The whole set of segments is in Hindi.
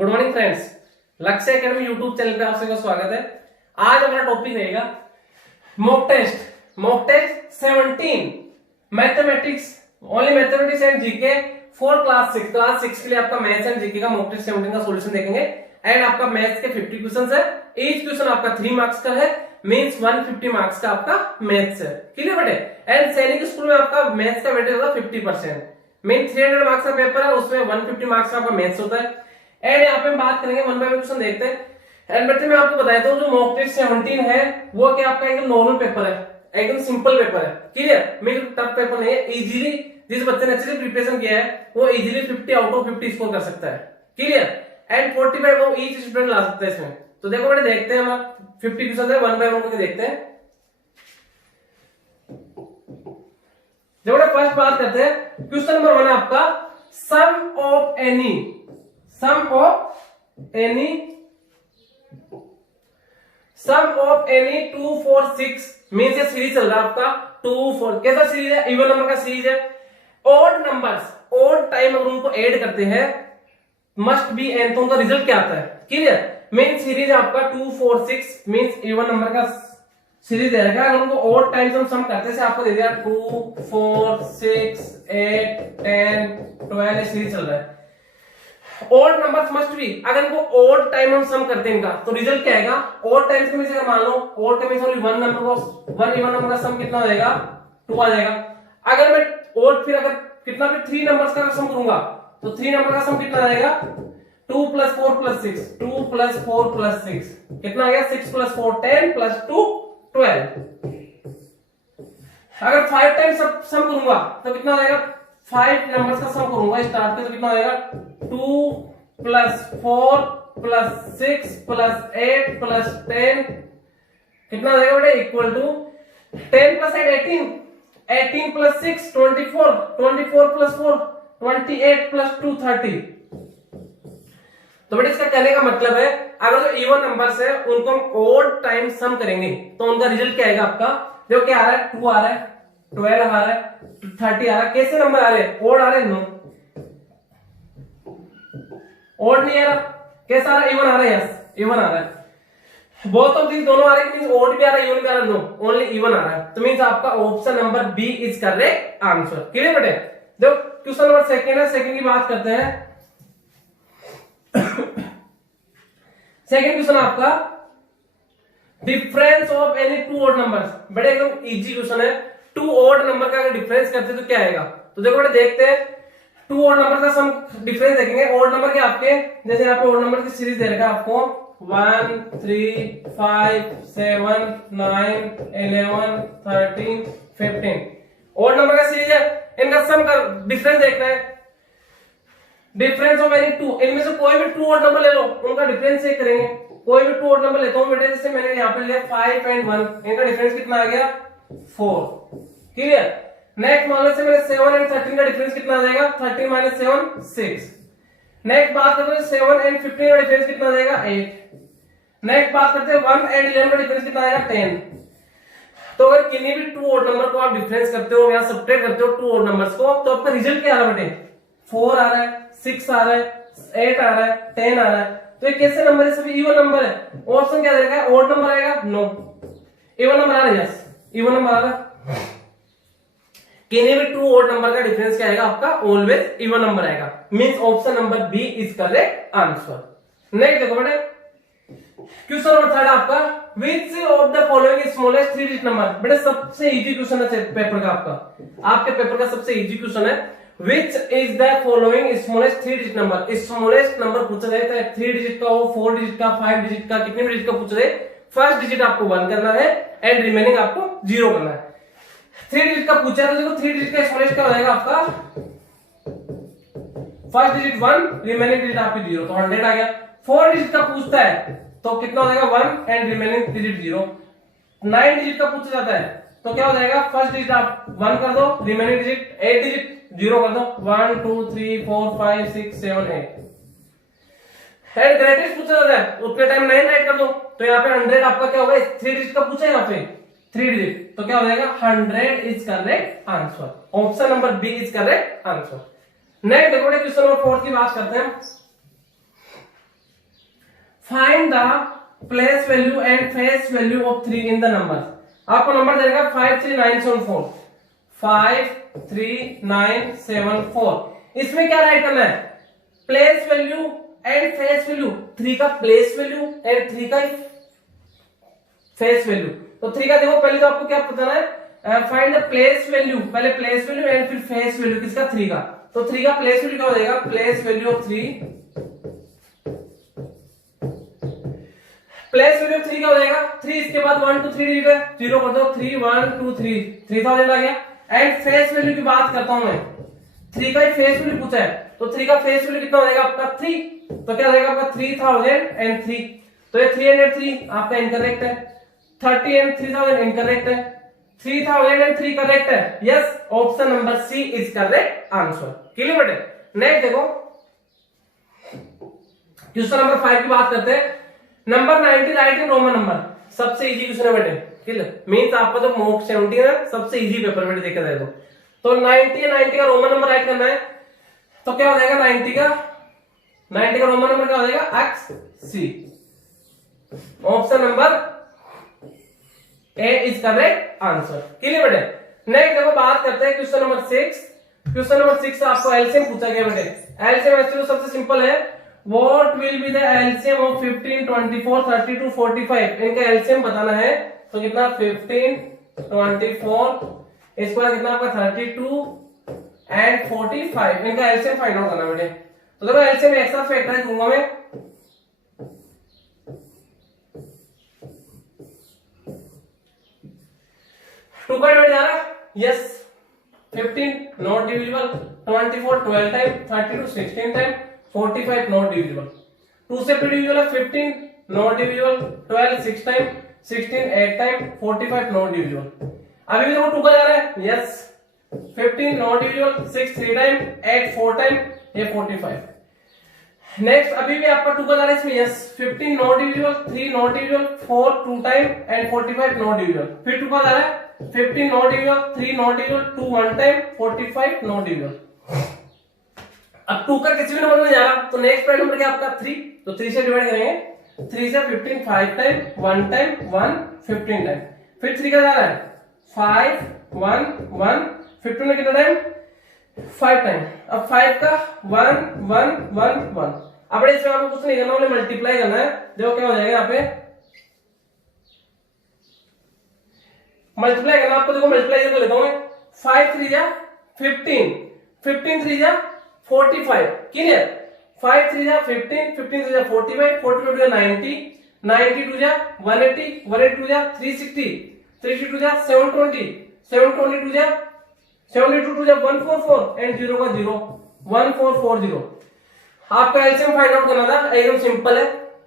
गुड मॉर्निंग फ्रेंड्स, लक्ष्य एकेडमी यूट्यूब चैनल पे आप सभी का स्वागत है। आज हमारा टॉपिक रहेगा mock test 17 mathematics, only mathematics and GK for class 6 के लिए आपका मैथ्स एंड जीके का मॉक टेस्ट 17 का सॉल्यूशन देखेंगे। एंड आपका मैथ्स के 50 क्वेश्चंस है, ईच क्वेश्चन आपका 3 मार्क्स का है, मींस 150 मार्क्स का आपका मैथ्स है। क्लियर बेटे? एंड सैनिक स्कूल में आपका मैथ्स का वेटेज होगा 50%, मीन 300 मार्क्स का पेपर है, उसमें 150 मार्क्स का आपका मैथ्स होता है। एंड यहाँ पे हम बात करेंगे वन बाय वन क्वेश्चन देखते हैं। एंड बच्चे मैं आपको बताया था जो मॉक टेस्ट 17 है वो क्या आपका एकदम नॉर्मल पेपर है, एकदम सिंपल पेपर है। क्लियर? मेरे टफ पेपर नहीं है, इजीली जिस बच्चे ने अच्छे से प्रिपरेशन किया है वो इजीली 50 आउट ऑफ 50 स्कोर कर सकता है। क्लियर? एंड 45 वो ईच स्टूडेंट ला सकता है इसमें। तो देखो बेटे देखते हैं, हम 50 क्वेश्चन है, वन बाय वन करके देखते हैं। देखो बेटा फर्स्ट बात करते हैं, क्वेश्चन नंबर 1 आपका सम ऑफ एनी 2 4 6 मींस ये सीरीज चल रहा है आपका 2 4। कैसा सीरीज है? इवन नंबर का सीरीज है। ऑड नंबर्स ऑड टाइम अगर उनको ऐड करते हैं मस्ट बी एन, तो उनका रिजल्ट क्या आता है? क्लियर? मेन सीरीज आपका 2 4 6 मींस इवन नंबर का सीरीज दे रखा है। अगर उनको ऑड टाइम्स हम सम करते हैं, आपको दे दिया 2 4 6 8 10 12 सीरीज चल रहा है। ऑड नंबर्स मस्ट बी, अगर इनको ऑड टाइम हम सम करते हैं इनका तो रिजल्ट क्या आएगा? ऑड टाइम्स में से मान लो odd times only one number को वन इवन नंबर का सम कितना हो जाएगा? 2 आ जाएगा। अगर मैं ऑड फिर अगर कितना भी 3 नंबर्स का सम करूंगा तो 3 नंबर का सम कितना आ जाएगा? 2 + 4 + 6 2 + 4 + 6 कितना आ गया? 6 + 4 10 + 2 12। अगर 5 टाइम्स सम करूंगा तो कितना हो जाएगा? 5 नंबर्स का सम करूंगा स्टार्ट पे तो कितना हो जाएगा? 2 + 4 + 6 + 8 + 10 कितना हो जाएगा बेटा? Equal to 10 + 8 18 18 + 6 24 24 + 4 28 + 2 30। तो बेटा इसका कहने का मतलब है अगर जो इवन नंबर्स है उनको हम ऑड टाइम सम करेंगे तो उनका रिजल्ट क्या आएगा आपका? देखो क्या आ रहा है? 2 आ रहा है, 12 आ रहा है, 30 आ रहा है। कैसे नंबर आ रहे हैं? ऑड आ रहे हैं? नो, ऑड नहीं आ रहा। कैसा आ रहा है? इवन आ रहा है। यस, इवन आ रहा है। बोथ ऑफ दीज दोनों आ रहे हैं, ऑड भी आ रहा है, इवन भी आ रहा है? नो, ओनली इवन आ रहा है। तो मींस आपका option number B is correct answer. Clear बेटे? देखो क्वेश्चन नंबर सेकंड है, सेकंड की बात करते हैं। सेकंड क्वेश्चन आपका difference of any 2 odd numbers. बड़े एकदम इजी क्वेश्चन है। 2 ऑड नंबर का अगर डिफरेंस करते तो क्या आएगा? तो देखो बेटे देखते हैं, 2 ऑड नंबर का सम डिफरेंस देखेंगे। ऑड नंबर के आपके जैसे यहाँ पे ऑड नंबर की सीरीज दे रखा है आपको 1 3 5 7 9 11 13 15 ऑड नंबर का सीरीज है। इनका सम का डिफरेंस देखना है। डिफरेंस ऑफ एनी 2, इनमें से कोई भी 2 ऑड नंबर ले लो, उनका डिफरेंस चेक करेंगे। कोई भी 2 ऑड नंबर लेता हूं बेटे, जैसे मैंने यहाँ पे लिया 5 और 1, इनका डिफरेंस कितना आ गया? 4। क्लियर? नेक्स्ट मान लो से मेरे 7 और 13 का डिफरेंस कितना आ जाएगा? 13 - 7 6। नेक्स्ट बात करते हैं 7 और 15 का डिफरेंस कितना आ जाएगा? 8। नेक्स्ट बात करते हैं 1 और 11 का डिफरेंस कितना आएगा? 10। तो अगर किन्हीं भी 2 ऑड नंबर को आप डिफरेंस करते हो या सब्ट्रैक्ट करते हो 2 ऑड नंबर्स को, तो आपका रिजल्ट क्या आ रहा है बेटे? 4 आ रहा है, 6 आ रहा है, 8 आ रहा है, 10 आ रहा है। तो ये कैसे नंबर है? सभी इवन नंबर है। ऑप्शन क्या देगा? ऑड नंबर आएगा? नो, इवन नंबर आ रहा है। यस, इवन नंबर आ रहा है। किन्हीं भी 2 ऑड नंबर का डिफरेंस क्या आएगा आपका? ऑलवेज इवन नंबर आएगा। Means option number B is correct answer. Next देखो बेटे क्वेश्चन नंबर 3 आपका which of the following is smallest 3 digit number. बेटे सबसे इजी क्वेश्चन है पेपर का, आपके पेपर का सबसे इजी क्वेश्चन है। Which is the following smallest 3 digit number. Smallest number पूछा जाए तो 3 डिजिट का हो, 4 डिजिट का, 5 डिजिट का, कितने डिजिट का पूछा जाए, फर्स्ट डिजिट आपको 1 करना है एंड रिमेनिंग आपको 0 करना है। 3 डिजिट का पूछा है तो देखो 3 डिजिट का स्मॉलेस्ट क्या हो जाएगा आपका? फर्स्ट डिजिट 1, रिमेनिंग डिजिट आपकी 0, तो 100 आ गया। 4 डिजिट का पूछता है तो कितना हो जाएगा? 1 एंड रिमेनिंग डिजिट 0। 9 डिजिट का पूछा जाता है तो क्या हो जाएगा? फर्स्ट डिजिट आप 1 कर दो, रिमेनिंग डिजिट 8 डिजिट 0 कर दो। 1 2 3 4 5 6 7 8 एंड ग्रेटेस्ट पूछा जाता है उतने टाइम 9 राइट कर दो। तो यहाँ पे 100 आपका क्या होगा? 3 डिजिट का पूछा है यहाँ पे 3 डिजिट, तो क्या हो जाएगा? 100 is correct answer. Option number B is correct answer. Next देखो क्वेश्चन नंबर 4 की बात करते हैं। Find the place value and face value of 3 in the number. आपको नंबर देगा 53974, 53974। इसमें क्या राइट करना है, place value and face value, 3 का प्लेस वैल्यू एंड 3 का फेस वैल्यू। तो 3 का देखो पहले तो आपको क्या बताना है, फाइंड द प्लेस वैल्यू, पहले प्लेस वैल्यू एंड फिर फेस वैल्यू किसका, 3 का। तो 3 का प्लेस वैल्यू क्या हो जाएगा, place value of 3, place value of 3 क्या हो जाएगा, 3 इसके बाद 1 2 3 डिजिट है, 0 कर दो, 3 1 2 3, 3000 आ गया। एंड फेस वैल्यू की बात करता हूं मैं, 3 का ही फेस वैल्यू पूछा है, तो 3 का फेस वैल्यू कितना हो जाएगा आपका 3, तो क्या हो जाएगा आपका 3003। तो ये 303 आपका इनकरेक्ट है, 30 एंड 3000 इनकरेक्ट है, 3003 करेक्ट है। Yes, option number C is correct answer. Clear बेटे। नेक्स्ट देखो क्वेश्चन नंबर 5 की बात करते हैं। Number 90 write in Roman number, सबसे इजी क्वेश्चन है बेटे। क्लियर, मींस आपका तो मॉक 70 है, सबसे इजी पेपर बेटे देखा जाए तो 90 का रोमन नंबर राइट करना है, तो क्या हो जाएगा 90 का रोमन नंबर क्या हो जाएगा, X C. Option number A is correct answer. Clear बेटे। नेक्स्ट देखो बात करते हैं क्वेश्चन नंबर 6। क्वेश्चन नंबर 6 से आपको एलसीएम पूछा गया बेटे। एलसीएम एक्चुअली सबसे सिंपल है, what will be the LCM of 15 24 32 45। इनका एलसीएम बताना है, तो कितना 15 24, इसके बाद कितना आपका 32 एंड 45, इनका एलसीएम फाइंड आउट करना बेटे। तो देखो एलसीएम एक साथ फैक्टराइज दूंगा मैं, टू का डिवाइड जा रहा है, yes 15 not divisible, 24 12 time, 32 16 time, 45 not divisible. 2 से डिविजिबल है, 15 not divisible, 12 6 time, 16 8 time, 45 not divisible. अभी भी देखो 2 का जा रहा है, yes 15 not divisible, 6 3 time, 8 4 time, ये 45। नेक्स्ट अभी भी आपका 2 का जा रहा है इसमें, yes 15 not divisible, 3 not divisible, 4 2 time and 45 not divisible. फिर 2 का जा रहा है 15 not divisible, 3 not divisible, 2 1 time, 45 not divisible. अब 2 का किसी भी नंबर में जा रहा, तो नेक्स्ट प्राइम नंबर क्या आपका 3, तो 3 से डिवाइड करेंगे, 3 से 15 5 टाइम, 1 टाइम 1 15 टाइम। फिर 3 का जा रहा है 5 1 1, 15 में कितना टाइम 5 टाइम। अब 5 का 1 1 1 1। अब इसमें आपको कुछ नहीं करना, उन्हें मल्टीप्लाई करना है। देखो क्या हो जाएगा यहाँ पे, मल्टीप्लाई करना आपको, देखो मल्टीप्लाई कर लेता हूं मैं, 5 3 जा 15, 15 3 जा 45। क्लियर, 5 3 जा 15, 15 3 जा 45, 45 जा 90, 92 जा 180, 182 जा 360, 362 जा 720, 722 जा 72 जा 144 एंड 0 का 0, 1440। आपका एलसीएम फाइंड आउट करना था, एकदम सिंपल है,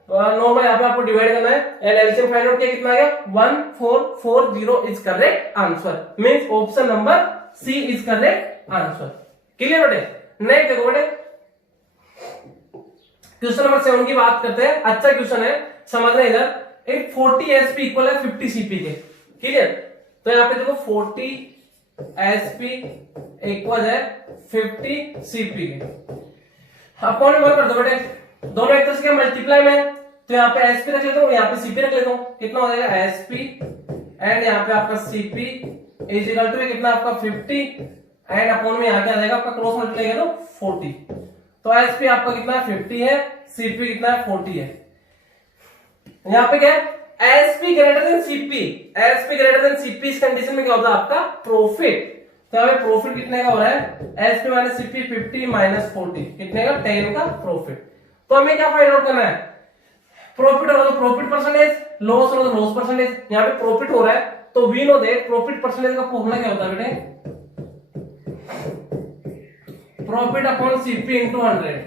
नॉर्मल यहाँ पे आपको डिवाइड करना है एंड एलसीएम फाइंड आउट किया, कितना आ गया 1440 is correct answer. Means option number C is correct answer. Clear बेटे। नेक्स्ट देखो बेटे क्वेश्चन नंबर 7 की बात करते हैं। अच्छा क्वेश्चन है, समझना इधर। एक 40 एसपी इक्वल है 50 सीपी के। क्लियर, तो यहाँ पे देखो 40 एसपी इक्वल है 50 सीपी के। अब कौन वर्क कर दो बेटे, दोनों एक तरह से मल्टीप्लाई में, तो यहाँ पे एसपी रख लेता हूँ, यहाँ पे सीपी रख लेता हूँ। कितना हो जाएगा एसपी एंड यहाँ पे आपका सीपी इज इक्वल टू कितना आपका 50 एंड अपॉन में यहाँ क्या आ जाएगा आपका क्रॉस मल्टीप्लाई करो 40। तो एसपी आपका कितना 50 है, सीपी कितना है 40 है। यहाँ पे क्या है SP greater than CP, SP greater than CP, इस कंडीशन में क्या होता है आपका प्रॉफिट। तो हमें प्रॉफिट कितने का हो रहा है, एसपी माइनस सीपी 50 माइनस 40, कितने का 10 का प्रॉफिट। तो हमें क्या फाइंड आउट करना है, प्रॉफिट हो रहा है तो प्रॉफिट परसेंटेज, लॉस हो रहा है तो लॉस परसेंटेज। यहाँ पे प्रॉफिट हो रहा है तो we know that profit percentage का फॉर्मूला क्या होता है बेटे, profit upon CP into 100,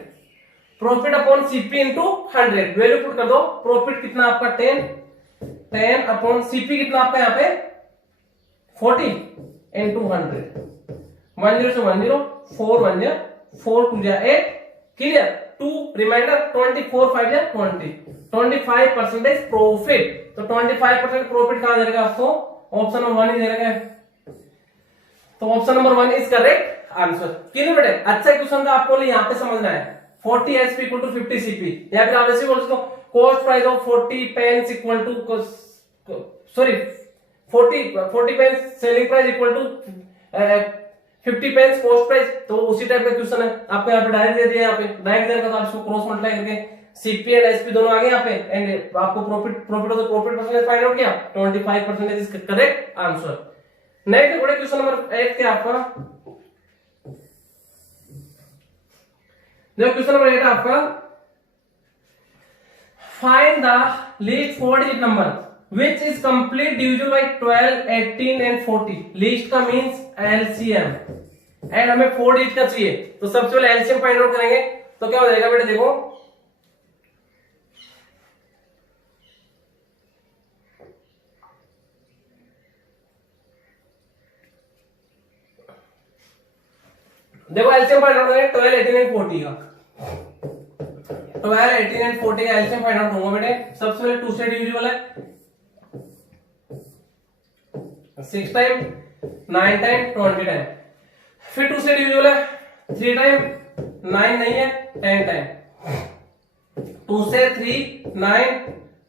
profit upon CP into 100। Value put कर दो, प्रॉफिट कितना आपका 10 अपॉन सीपी कितना आपका यहाँ पे 40 इंटू 100, 10 से 10, 4 1 जा 4 2 जा 8। क्लियर, 2 रिमाइंडर 24 5 जा 20, 25% प्रॉफिट। तो 25% प्रॉफिट कहां दे रहेगा आपको, ऑप्शन नंबर 1 ही दे रहेगा। तो option number 1 is correct answer. Clear बेटे, अच्छा क्वेश्चन था, आपको यहाँ पे समझना है 40 एसपी इक्वल टू 50 सीपी, या फिर आप ऐसे बोल सकते हो cost price of 40 pence equal to sorry 40 pence selling price equal to 50 pence cost price. तो उसी टाइप का क्वेश्चन है आपको यहाँ पे डायरेक्ट दे दिया, यहाँ पे डायरेक्ट देगा तो आप इसको क्रॉस मल्टीप्लाई करके सीपी एंड एसपी दोनों आ गए यहाँ पे, एंड आपको प्रॉफिट परसेंटेज फाइंड आउट किया, 25% इज करेक्ट आंसर। नेक्स्ट बड़े क्वेश्चन नंबर 8 क्या आपका, देखो क्वेश्चन नंबर 8 आपका, find the least 4 digit number which is complete divisible by 12, 18 and 40। Least का मींस एलसीएम, एंड हमें 4 डिजिट का चाहिए, तो सबसे पहले एलसीएम फाइंड आउट करेंगे। तो क्या हो जाएगा बेटा, देखो देखो एलसीएम फाइंड आउट करेंगे 12, 18 एंड 40 का। 12, 18 एंड 40 का एलसीएम फाइंड आउट करूंगा बेटे। सबसे पहले 2 से डिविजिबल है, 6 टाइम, 9 टाइम, 20 टाइम। फिर 2 से डिविजिबल है 3 टाइम, 9 नहीं है, 10 टाइम। 2 से 3, 9,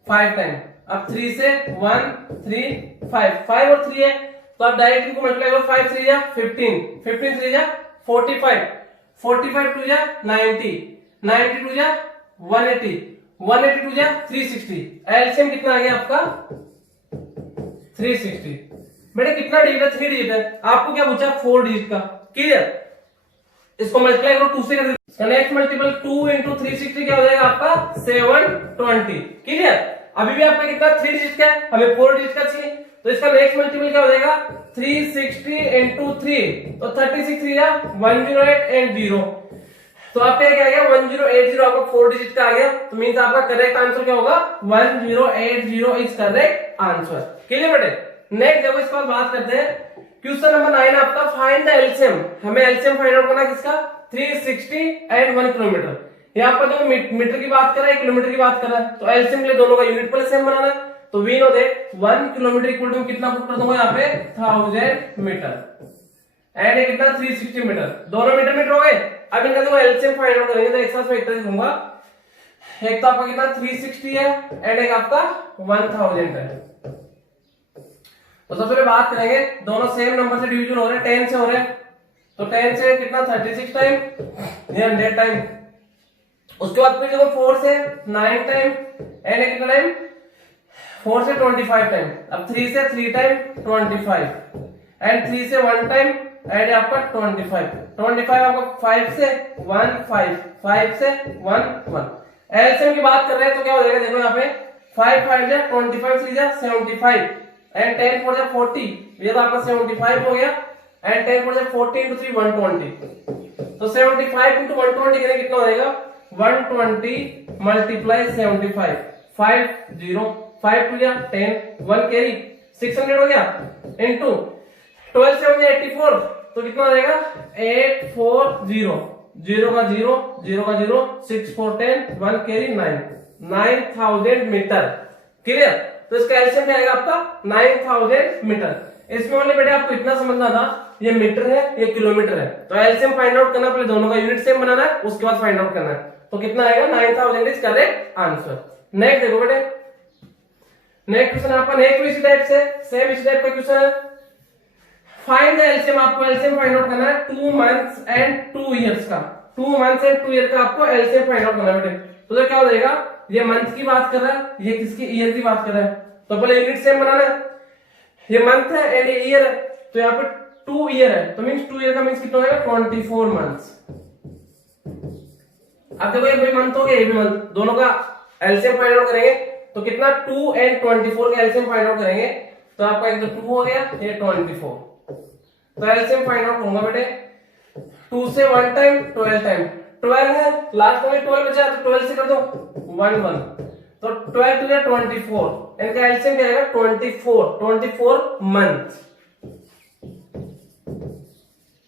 5 टाइम। अब 3 से 1, 3, 5 और 3 है, तो आप डायरेक्ट इनको मल्टीप्लाई करो, 5 3 या 15, 15 3 या 45, 45 2 या 90, 92 या 180, 182 या 360। एलसीएम कितना आ गया आपका 360। बेटे कितना डिजिट है, 3 डिजिट है, आपको क्या पूछा 4 डिजिट का, क्लियर। इसको मल्टीप्लाई करो 2 से कर दो, नेक्स्ट मल्टीपल 2 इंटू 360 क्या हो जाएगा आपका 720, क्लियर। अभी भी आपका कितना 3 डिजिट का है, हमें 4 डिजिट का चाहिए, तो इसका नेक्स्ट मल्टीपल क्या हो जाएगा 360 इंटू 3, तो 36 3 या 108 एंड 0, तो आपका क्या आ गया 1080, आपका 4 डिजिट का आ गया, तो मींस आपका करेक्ट आंसर क्या होगा 1080 इज करेक्ट आंसर, क्लियर बेटे। नेक्स्ट देखो इसके बाद बात करते हैं क्वेश्चन नंबर 9 आपका, फाइंड द एलसीएम। हमें एलसीएम फाइंड आउट करना है किसका 360 एंड 1 किलोमीटर। यहाँ पर देखो मीटर की बात कर रहा है, किलोमीटर की बात कर रहा है, तो एलसीएम के लिए दोनों का यूनिट पहले सेम बनाना है। तो we know that 1 kilometre equal to कितना पुट कर दूंगा यहाँ पे 1000 मीटर, एंड कितना 360 मीटर, दोनों मीटर मीटर हो गए। अब इनका देखो एलसीएम फाइंड आउट करेंगे, तो एक साथ फैक्टराइज दूंगा, एक तो आपका कितना 360 है एंड एक आपका 1000 है। तो सबसे पहले बात करेंगे, दोनों सेम नंबर से डिवीजन हो रहे हैं, 10 से हो रहे हैं, तो 10 से कितना 36 टाइम, ये 100 टाइम। उसके बाद फिर देखो 4 से 9 टाइम, एंड कितना टाइम 4 से 25 टाइम। अब 3 से 3 टाइम 25, एंड 3 से 1 टाइम, एंड आपका 25 आपका 5 से 1 5 से 1 1। एलसीएम की बात कर रहे हैं, तो क्या हो जाएगा देखो यहाँ पे 5 5 जा 25 3 जा 75, एंड 10 4 जा 40, ये तो आपका 75 हो गया, एंड 10 4 जा 40 into 3 120, तो 75 into 120 करें कितना हो जाएगा 120 मल्टीप्लाई 75, 5 0 5 2 जा 10 1 कैरी 600 हो गया, इनटू 12 7 जा 84, तो कितना हो जाएगा 840, 0 का 0 0 का 0 6 4 10 1 कैरी 9000 मीटर, क्लियर। तो इसका एलसीएम क्या आएगा आपका 9000 मीटर। इसमें वाले बेटे आपको इतना समझना था, ये मीटर है ये किलोमीटर है, तो एलसीएम फाइंड आउट करना, पहले दोनों का यूनिट सेम बनाना है, उसके बाद फाइंड आउट करना है, तो कितना आएगा 9000 इज करेक्ट आंसर। नेक्स्ट देखो बेटे, नेक्स्ट क्वेश्चन आपका नेक्स्ट इसी टाइप से, सेम इसी टाइप का क्वेश्चन है, फाइंड द एलसीएम। आपको एलसीएम फाइंड आउट करना है 2 मंथ्स एंड 2 इयर्स का, 2 मंथ्स एंड 2 ईयर का आपको एलसीएम फाइंड आउट करना है बेटे। तो क्या हो जाएगा, ये मंथ की बात कर रहा है, ये किसकी ईयर की बात कर रहा है, तो पहले यूनिट सेम बनाना है, ये मंथ है एंड ये ईयर है, तो यहाँ पे 2 ईयर है, तो मींस 2 ईयर का मींस कितना होगा 24 मंथ्स। अब देखो ये भी मंथ हो गया, ये भी मंथ, दोनों का एलसीएम फाइंड आउट करेंगे, तो कितना 2 एंड 24 का एलसीएम फाइंड आउट करेंगे, तो आपका एक तो 2 हो गया, ये 24, तो एलसीएम फाइंड आउट करूंगा बेटे 2 से 1 टाइम 12 टाइम, 12 है लास्ट में 12 बचा, तो 12 से कर दो 1 1, तो 12 2 24, इनका एलसीएम क्या आएगा 24 मंथ।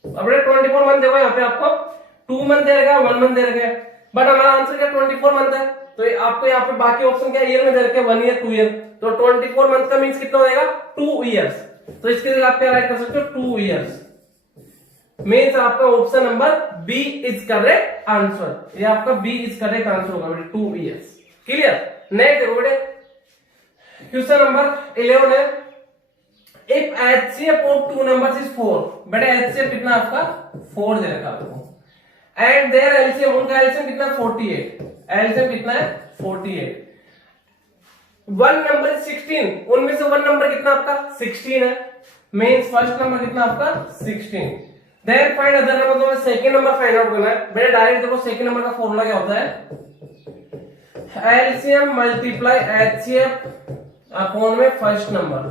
अब 24 मंथ देखो यहाँ पे आपको 2 मंथ दे रखा है 1 मंथ दे रखा है, बट हमारा आंसर क्या 24 मंथ है, तो आपको यहाँ पे बाकी ऑप्शन क्या ईयर में दे रखे 1 ईयर 2 ईयर, तो 24 मंथ का मींस कितना हो जाएगा 2 इयर्स, तो इसके लिए आप क्या राइट कर सकते हो 2 इयर्स, मींस आपका option number B is correct answer, ये आपका बी इज करेक्ट आंसर होगा 2 इयर्स, क्लियर। नेक्स्ट देखो बेटे, क्वेश्चन नंबर 11 है, if HCF of two numbers is 4, बेटे HCF कितना आपका 4 दे रखा आपको, एंड देयर LCM, उनका LCM कितना 48, LCM कितना है 48, वन नंबर 16, उनमें से वन नंबर कितना आपका 16 है, मींस फर्स्ट नंबर कितना आपका 16, देन फाइंड अदर नंबर, तो सेकंड नंबर फाइंड आउट करना है बेटे। डायरेक्ट देखो सेकंड नंबर का फॉर्मूला क्या होता है, LCM मल्टीप्लाई HCF अपॉन में फर्स्ट नंबर,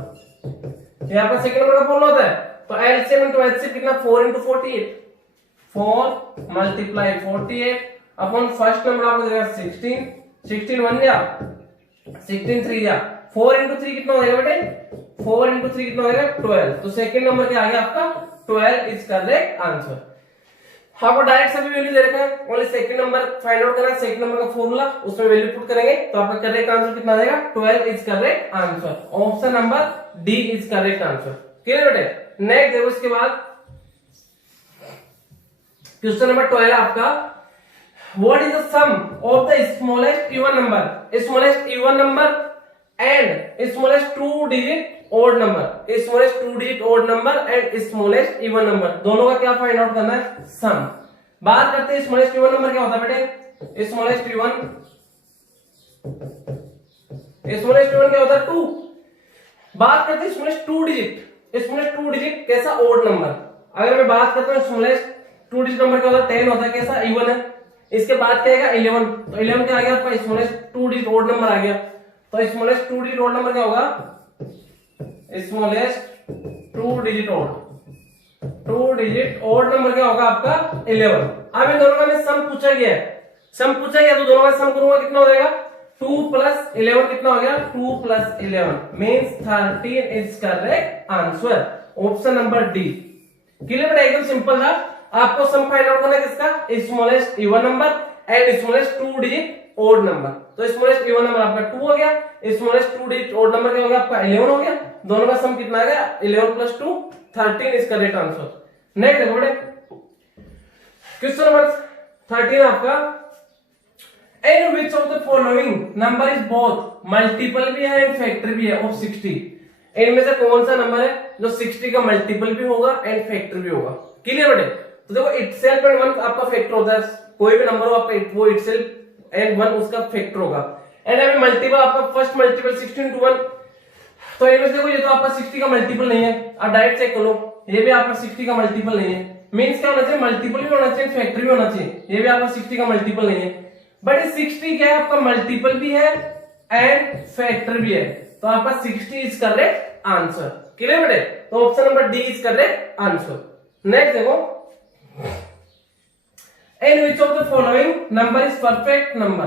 यहाँ पर सेकंड नंबर का फॉर्मूला होता है, तो LCM इंटू HCF कितना 4 into 48, 4 multiply 48 upon first number आपको देगा 16, 16 बन गया, 16 3 या 4 इंटू 3 कितना हो जाएगा बेटे, 4 इंटू 3 कितना हो जाएगा 12, तो सेकंड नंबर क्या आ गया आपका 12 इज करेक्ट आंसर। आपको डायरेक्ट सभी वैल्यू दे रखा है, only second number find out करना है, सेकंड नंबर का फॉर्मूला उसमें वैल्यू पुट करेंगे तो आपका करेक्ट आंसर कितना आ जाएगा 12 is correct answer, option number D is correct answer. Clear बेटे। नेक्स्ट देखो इसके बाद क्वेश्चन नंबर 12 आपका, what is the sum of the smallest even number, smallest even number and smallest two digit odd number, smallest two digit odd number and smallest even number, दोनों का क्या फाइंड आउट करना है, सम। बात करते हैं स्मॉलेस्ट इवन नंबर क्या होता है बेटे, स्मॉलेस्ट इवन क्या होता है 2। बात करते हैं smallest two digit, smallest two digit कैसा ओड नंबर, अगर मैं बात करता हूँ स्मॉलेस्ट टू डिजिट नंबर क्या होता है 10 होता है, कैसा इवन है, इसके बाद क्या आएगा 11, तो 11 क्या आ गया आपका smallest two digit odd number आ गया, तो smallest two digit odd number क्या होगा, smallest two digit odd number क्या होगा आपका 11। अब इन दोनों में सम पूछा गया है, सम पूछा गया तो दोनों में सम करूंगा कितना हो जाएगा 2 + 11 कितना हो गया 2 + 11 means 13 is correct answer, option number D. Clear बेटा, एकदम सिंपल था। आपको सम फाइंड आउट करना है किसका, smallest even number and smallest two digit odd number, तो स्मॉलेस्ट इवन नंबर आपका 2 हो गया, smallest two digit odd number क्या हो गया आपका 11 हो गया, दोनों का सम कितना आ गया 11 + 2 13 इज करेक्ट आंसर। नेक्स्ट देखो बेटे क्वेश्चन नंबर 13 आपका, in which of the following number is both multiple भी है एंड फैक्टर भी है ऑफ 60, इनमें से कौन सा नंबर है जो 60 का मल्टीपल भी होगा एंड फैक्टर भी होगा। क्लियर बेटे, तो देखो इटसेल्फ एंड 1 आपका फैक्टर होता है, कोई भी नंबर हो आपका वो इटसेल्फ एंड 1 उसका फैक्टर होगा, एंड अभी मल्टीपल आपका फर्स्ट मल्टीपल 16 × 1, तो इनमें से देखो ये तो आपका 60 का मल्टीपल नहीं है, आप डायरेक्ट चेक करो, ये भी आपका 60 का मल्टीपल नहीं है, मींस क्या होना चाहिए मल्टीपल भी होना चाहिए फैक्टर भी होना चाहिए, ये भी आपका 60 का मल्टीपल नहीं है, बट 60 क्या है आपका मल्टीपल भी है एंड फैक्टर भी है, तो आपका 60 इज करेक्ट आंसर। क्लियर बेटे, तो option number D is correct answer. Next देखो, in which of the following number is perfect number,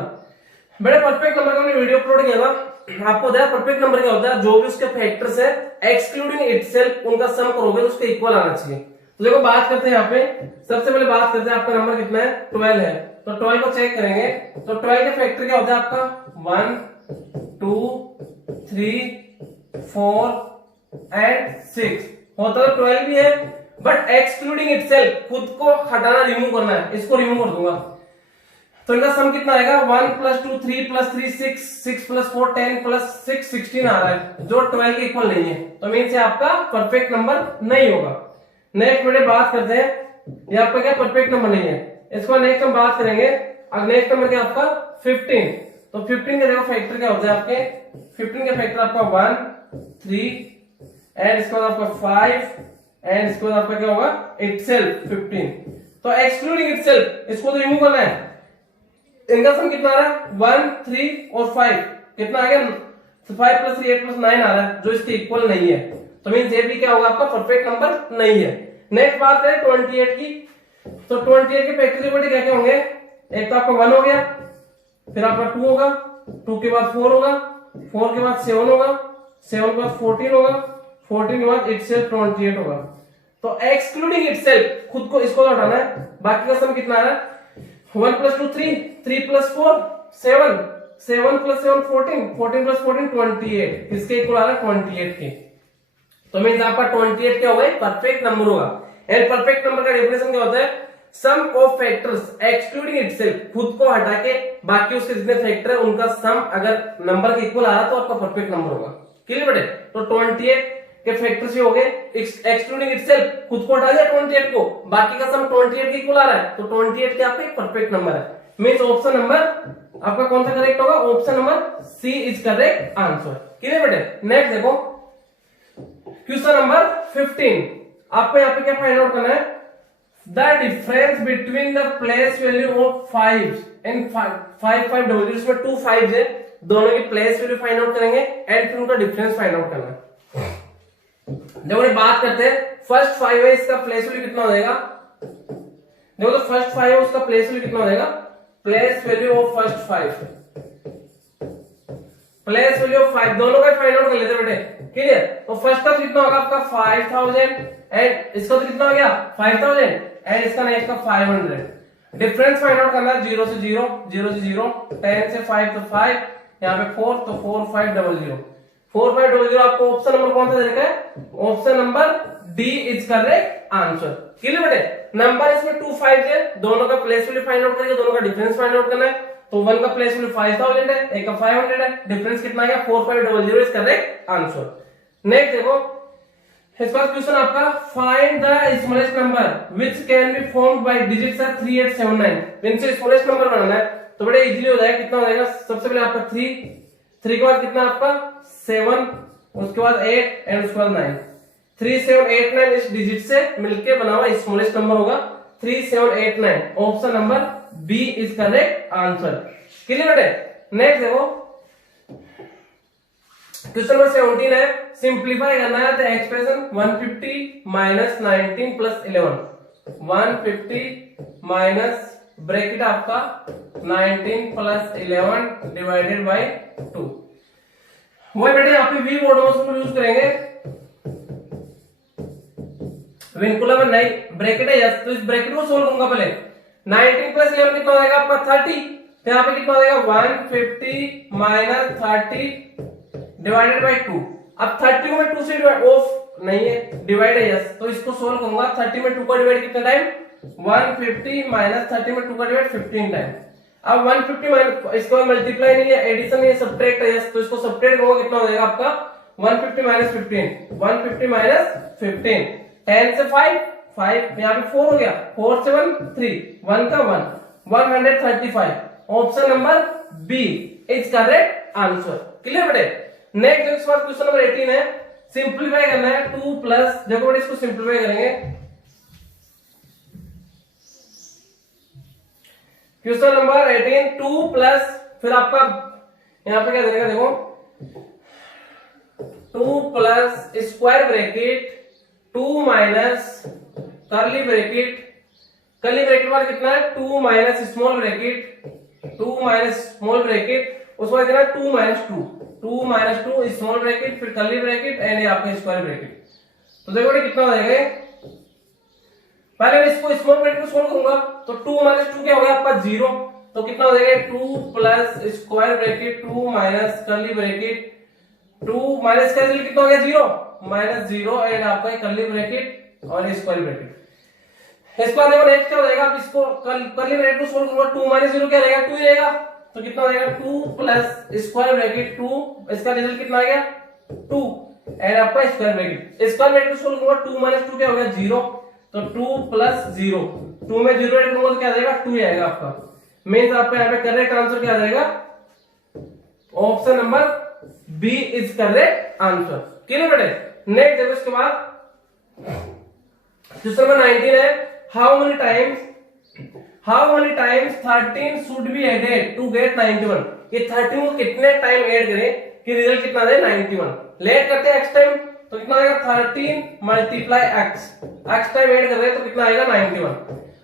बेटा परफेक्ट नंबर का मैंने वीडियो अपलोड किया था, आपको बताया परफेक्ट नंबर क्या होता है, जो भी उसके फैक्टर्स है एक्सक्लूडिंग इटसेल्फ उनका सम करोगे तो उसके इक्वल आना चाहिए। तो देखो बात करते हैं यहाँ पे, सबसे पहले बात करते हैं आपका नंबर कितना है 12 है, तो 12 को चेक करेंगे, तो 12 का फैक्टर क्या होता है आपका 1 2 3 4 एंड 6 होता है, 12 भी है बट एक्सक्लूडिंग इटसेल्फ, खुद को हटाना रिमूव करना है, इसको रिमूव कर दूंगा, तो इनका सम कितना आएगा 1 + 2 3 + 3 6 6 + 4 10 + 6 16 आ रहा है, जो 12 के इक्वल नहीं है, तो मींस आपका परफेक्ट नंबर नहीं होगा। नेक्स्ट बेटे बात करते हैं, ये आपका क्या परफेक्ट नंबर नहीं है, इसको नेक्स्ट हम बात करेंगे। अब नेक्स्ट नंबर क्या आपका 15, तो 15 का देखो फैक्टर क्या होता है आपके, 15 का फैक्टर आपका 1 3 एंड इसके बाद आपका 5 एंड इसके बाद आपका क्या होगा इटसेल्फ 15, तो एक्सक्लूडिंग इटसेल्फ इसको तो रिमूव करना है, इनका सम कितना आ रहा है 1 3 और 5 कितना आ गया 5 + 3 8 + 9 आ रहा है, जो इसके इक्वल नहीं है, तो मींस ये भी क्या होगा आपका परफेक्ट नंबर नहीं है। नेक्स्ट बात करें 28 की, तो 28 के फैक्टर बेटे क्या क्या होंगे, एक तो आपका 1 हो गया, फिर आपका 2 होगा, 2 के बाद 4 होगा, 4 के बाद 7 होगा, 7 के बाद 14 होगा, 14 के बाद इटसेल्फ 28 होगा, तो एक्सक्लूडिंग इटसेल्फ खुद को इसको हटाना है, बाकी का सम कितना आ रहा है 1 + 2 3 3 + 4 7 7 + 7 14 14 + 14 28, किसके इक्वल आ रहा है 28 के, तो मींस आपका 28 क्या होगा परफेक्ट नंबर होगा। एंड परफेक्ट नंबर का डेफिनेशन क्या होता है, सम ऑफ फैक्टर्स एक्सक्लूडिंग इटसेल्फ, खुद को हटा के बाकी उसके जितने फैक्टर है उनका सम अगर नंबर के इक्वल आ रहा तो आपका परफेक्ट नंबर होगा। क्लियर बेटे? तो 28 के फैक्टर्स ये हो गए, एक्सक्लूडिंग इटसेल्फ, खुद को हटा दिया 28 को, बाकी का सम 28 के इक्वल आ रहा है, तो 28 के आपका एक परफेक्ट नंबर है। मींस ऑप्शन नंबर आपका कौन सा करेक्ट होगा? Option number C is correct answer. Clear बेटे? नेक्स्ट देखो क्वेश्चन नंबर 15। आपको यहाँ पे क्या फाइंड आउट करना है? The difference between the place value of 5 and 5500, इसमें 2 5 है, दोनों की प्लेस वैल्यू फाइंड आउट करेंगे एंड फिर उनका डिफरेंस फाइंड आउट करना है। जब ये बात करते हैं फर्स्ट 5 है, इसका प्लेस वैल्यू कितना हो जाएगा? देखो तो फर्स्ट 5 है उसका प्लेस वैल्यू कितना हो जाएगा? Place value of first 5, place value of 5, दोनों का फाइंड आउट कर लेते हैं बेटे। क्लियर? तो फर्स्ट का कितना होगा आपका 5000 एंड इसका तो कितना हो गया 5000 एंड इसका नेक्स्ट का 500। डिफरेंस फाइंड आउट करना है 0 से 0, 0 से 0, 10 से 5 तो 5, यहाँ पे 4 तो 4500, 4500 आपको ऑप्शन नंबर कौन सा दे रखा है? Option number D is correct answer. Clear बेटे? नंबर इसमें 2 5 है, दोनों का प्लेस वैल्यू फाइंड आउट करके दोनों का डिफरेंस फाइंड आउट करना है। तो 1 का प्लेस वैल्यू 5000 है, एक का 500 है, डिफरेंस कितना आएगा? 4500 इज करेक्ट आंसर। नेक्स्ट देखो इसका क्वेश्चन आपका find the smallest number which can be formed by digits 3879। इनसे स्मॉलेस्ट नंबर बनाना है तो बड़े इजीली हो जाएगा। कितना हो जाएगा? सबसे पहले आपका 3 के बाद कितना आपका 7, उसके बाद 8 एंड उसके बाद 9। 3789 इस डिजिट से मिलके बना हुआ स्मॉलेस्ट नंबर होगा 3789। Option number B is correct answer. Clear बेटे? नेक्स्ट देखो क्वेश्चन नंबर 17 है, सिंप्लीफाई करना है the expression 150 minus 19 plus 11। 150 minus bracket आपका 19 प्लस 11 डिवाइडेड बाय 2। वही बेटे यहाँ पे वी वर्ड को यूज करेंगे, विनकुलम में नहीं ब्रैकेट है यस, तो इस ब्रैकेट को सोल्व करूंगा पहले। 19 प्लस 11 कितना हो जाएगा आपका 30, तो यहाँ पे कितना हो जाएगा 150 माइनस 30 डिवाइडेड बाय 2। अब 30 को मैं 2 से डिवाइड ऑफ नहीं है, डिवाइड है यस, तो इसको सोल्व करूंगा। 30 में 2 का डिवाइड कितने टाइम? 150 माइनस 30 में 2 का डिवाइड 15 टाइम। अब 150 माइनस इसको मल्टीप्लाई नहीं है, एडिशन नहीं है, सब्ट्रैक्ट है यस, तो इसको सब्ट्रैक्ट करूंगा कितना हो जाएगा आपका 150 माइनस 15, 150 माइनस 15, 10 से 5 यहाँ पे 4 हो गया, 4 से 1 3, 1 का 1, 135। Option number B is correct answer. Clear बेटे? नेक्स्ट क्वेश्चन नंबर 18 है, सिंप्लीफाई करना है 2 प्लस, देखो बेटे इसको सिंप्लीफाई करेंगे। क्वेश्चन नंबर 18 2 प्लस फिर आपका यहाँ पे क्या देगा? देखो 2 plus square bracket 2 minus curly bracket बाद कितना है 2 minus small bracket, 2 minus small bracket, उसके बाद कितना 2 माइनस 2 माइनस 2 स्मॉल ब्रैकेट फिर कर्ली ब्रैकेट एंड आपका स्क्वायर ब्रैकेट। तो देखो कितना हो जाएगा? पहले मैं इसको स्मॉल ब्रैकेट को सोल्व करूंगा तो 2 माइनस 2 क्या हो गया आपका 0, तो कितना हो जाएगा 2 plus square bracket 2 minus curly bracket 2 minus का रिजल्ट कितना हो गया 0 माइनस 0 एंड आपका कर्ली ब्रैकेट और स्क्वायर ब्रैकेट। इसके बाद देखो नेक्स्ट क्या हो जाएगा? अब इसको कर्ली ब्रैकेट को सोल्व करूंगा, 2 माइनस 0 क्या रहेगा 2 ही रहेगा, तो कितना हो जाएगा 2 प्लस स्क्वायर ब्रैकेट 2, इसका रिजल्ट कितना आ गया 2 एंड आपका स्क्वायर ब्रैकेट को सोल्व करूंगा, 2 माइनस 2 क्या हो गया 0, तो 2 प्लस 0, 2 में 0 ऐड करूंगा तो क्या आ जाएगा 2 ही आएगा आपका। मींस आपका यहाँ पे करेक्ट आंसर क्या आ जाएगा? Option number B is correct answer. Clear बेटे? नेक्स्ट देखो इसके बाद क्वेश्चन नंबर 19 है, how many times 13 should be added to get 91। ये 13 को कितने टाइम ऐड करें कि रिजल्ट कितना दे 91। लेट करते हैं x टाइम तो कितना आएगा 13 मल्टीप्लाई x टाइम ऐड कर रहे हैं तो कितना आएगा 91।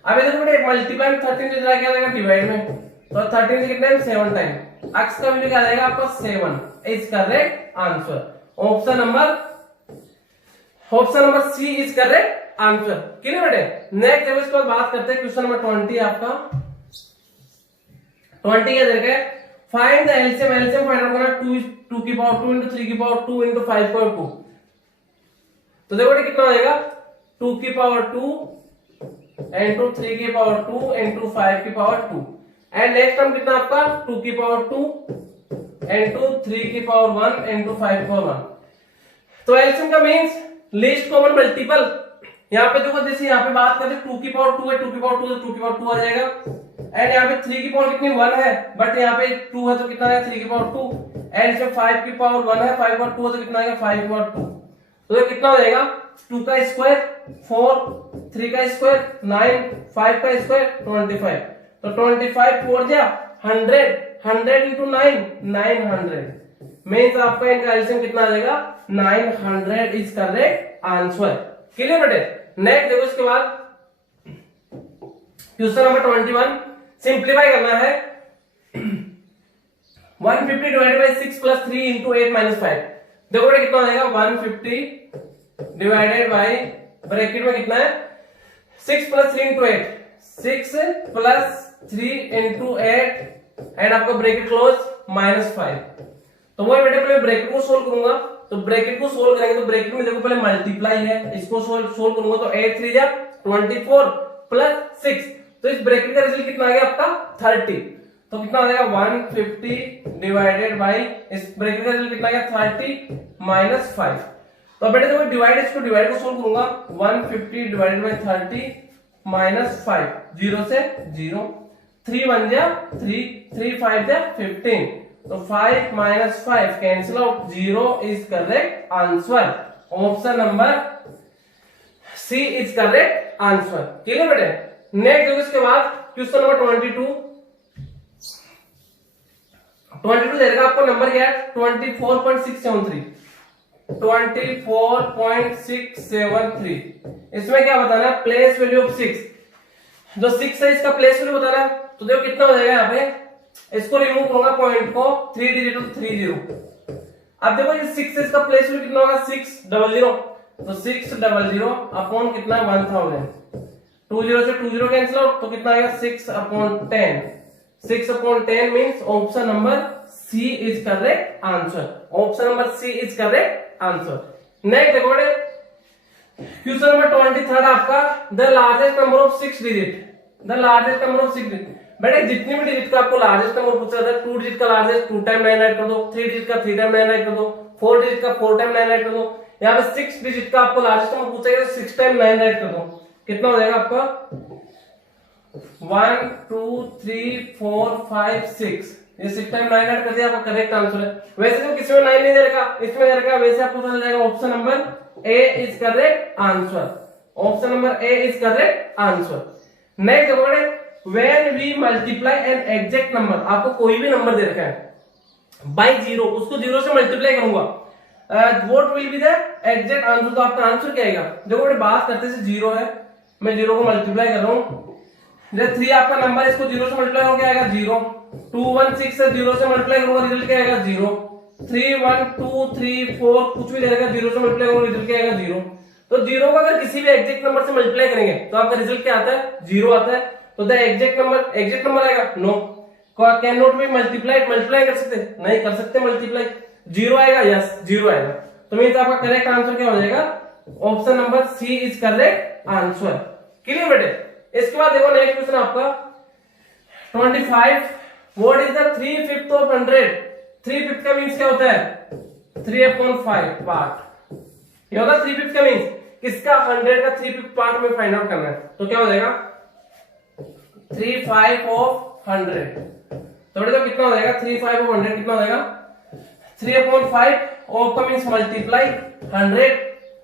अब देखो बेटे मल्टीप्लाई में 13 से क्या आएगा डिवाइड में, तो 13 से कितना 7 टाइम, x का वैल्यू क्या आएगा आपका 7 is correct answer. Option number C is correct answer. Clear बेटे? नेक्स्ट जब इसके बाद बात करते हैं क्वेश्चन नंबर 20 आपका 20 क्या दे रखा है? Find the LCM find out करना 2 की पावर 2 into 3 की पावर 2 into 5 की पावर 2। तो देखो कितना हो जाएगा 2 की पावर 2 इंटू 3 की पावर 2 इंटू 5 की पावर 2 एंड नेक्स्ट टर्म कितना आपका 2 की पावर 2 इंटू 3 की पावर 1 इंटू 5 की पावर 1। तो एलसीएम का मींस लीस्ट कॉमन मल्टीपल। यहाँ पे देखो जैसे यहाँ पे बात करें 2 की पावर 2 है, 2 की पावर 2 तो 2 की पावर 2 आ जाएगा एंड यहाँ पे 3 की पावर कितनी 1 है बट यहाँ पे 2 है तो कितना है 3 की पावर 2 एंड इसमें 5 की पावर 1 है, 5 की पावर 2 है तो कितना आएगा 5 की पावर 2। तो ये कितना हो जाएगा 2 का स्क्वायर 4, 3 का स्क्वायर 9, 5 का स्क्वायर 25। तो 25 4 जा 100, 100 इंटू 9 900 मीन्स आपका इनका एलसीएम कितना आ जाएगा 900 इज करेक्ट आंसर। क्लियर बेटे। नेक्स्ट देखो इसके बाद क्वेश्चन नंबर 21 सिंप्लीफाई करना है 150 divided by 6 plus 3 into 8 minus 5। देखो बेटे कितना हो जाएगा 150 डिवाइडेड बाय ब्रैकेट में कितना है 6 plus 3 into 8, 6 plus 3 into 8 and आपका ब्रैकेट क्लोज माइनस 5। तो वही बेटे पहले ब्रैकेट को सोल्व करूंगा। तो ब्रैकेट को सोल्व करेंगे तो ब्रैकेट में देखो पहले मल्टीप्लाई है, इसको सोल्व करूंगा तो 8 3 जा 24 प्लस 6। तो इस ब्रैकेट का रिजल्ट कितना आ गया आपका 30। तो कितना आ जाएगा 150 डिवाइडेड बाई इस ब्रैकेट का रिजल्ट कितना आ गया 30 माइनस 5। तो बेटे देखो डिवाइड इसको डिवाइड को सोल्व करूंगा 150 डिवाइडेड बाई 30 माइनस 5 0 से 0, 3 1 जा 3, 3 5 जा 15। तो 5 minus 5 cancel out 0 is correct answer. Option number C is correct answer. Clear बेटे। नेक्स्ट देखो इसके बाद क्वेश्चन नंबर 22 देगा आपको नंबर क्या है 24.673 24.673। इसमें क्या बताना है प्लेस वैल्यू ऑफ 6, जो 6 है इसका प्लेस वैल्यू बताना है। तो देखो कितना हो जाएगा यहाँ पे, इसको रिमूव करूंगा पॉइंट को 3 डिजिट टू 30। अब देखो ये 6 है इसका प्लेस वैल्यू कितना होगा 600। तो 600 अपॉन कितना 1000, 20 से 20 कैंसिल आउट तो कितना आएगा 6/10। 6/10 means option number C is correct answer. Option number C is correct answer. Next देखो क्वेश्चन नंबर 23 आपका the largest number of 6 digit, the largest number of 6 digit. बेटे जितने भी डिजिट का आपको लार्जेस्ट नंबर पूछा था 2 डिजिट का लार्जेस्ट 2 टाइम 9 राइट कर दो, 3 डिजिट का 3 टाइम 9 राइट कर दो, 4 डिजिट का 4 टाइम 9 राइट कर दो। यहाँ पे 6 डिजिट का आपको लार्जेस्ट नंबर पूछेगा तो 6 टाइम 9 राइट कर दो। कितना हो जाएगा आपका 1 2 3 4 5 6। ये 6 टाइम 9 राइट कर दिया आपका करेक्ट आंसर है। वैसे तो किसी में 9 नहीं दे रखा, इसमें दे रखा, वैसे आपको पता चल जाएगा option number A is correct answer. Option number A is correct answer. Next देखो when we multiply an exact number, आपको कोई भी नंबर दे रखा है बाई 0, उसको 0 से मल्टीप्लाई करूंगा, what will be the exact answer. तो आपका आंसर क्या आएगा, देखो बात करते से 0 है, मैं 0 को मल्टीप्लाई कर रहा हूँ, जैसे 3 आपका नंबर इसको 0 से मल्टीप्लाई करूंगा क्या आएगा 0, 2 1 6 से 0 से मल्टीप्लाई करूंगा रिजल्ट क्या आएगा 0, 3 1 2 3 4 कुछ भी रहेगा 0 से मल्टीप्लाई करूंगा रिजल्ट क्या आएगा 0। तो 0 को अगर किसी भी एग्जैक्ट नंबर से मल्टीप्लाई करेंगे तो आपका रिजल्ट क्या आता है 0 आता है। तो द एग्जैक्ट नंबर आएगा no, can not be multiplied, multiply कर सकते नहीं कर सकते मल्टीप्लाई, 0 आएगा यस 0 आएगा। तो मींस आपका करेक्ट आंसर क्या हो जाएगा option number C is correct answer. Clear बेटे। इसके बाद देखो नेक्स्ट क्वेश्चन आपका 25 व्हाट इज द 3/5 ऑफ 100। 3/5 का मींस क्या होता है 3/5 पार्ट, ये होगा 3/5 का मींस किसका 100 का 3/5 पार्ट में फाइंड आउट करना है। तो क्या हो जाएगा 3/5 ऑफ 100। तो बेटा कितना हो जाएगा 3/5 ऑफ 100 कितना हो जाएगा 3/5 ऑफ का मींस मल्टीप्लाई 100।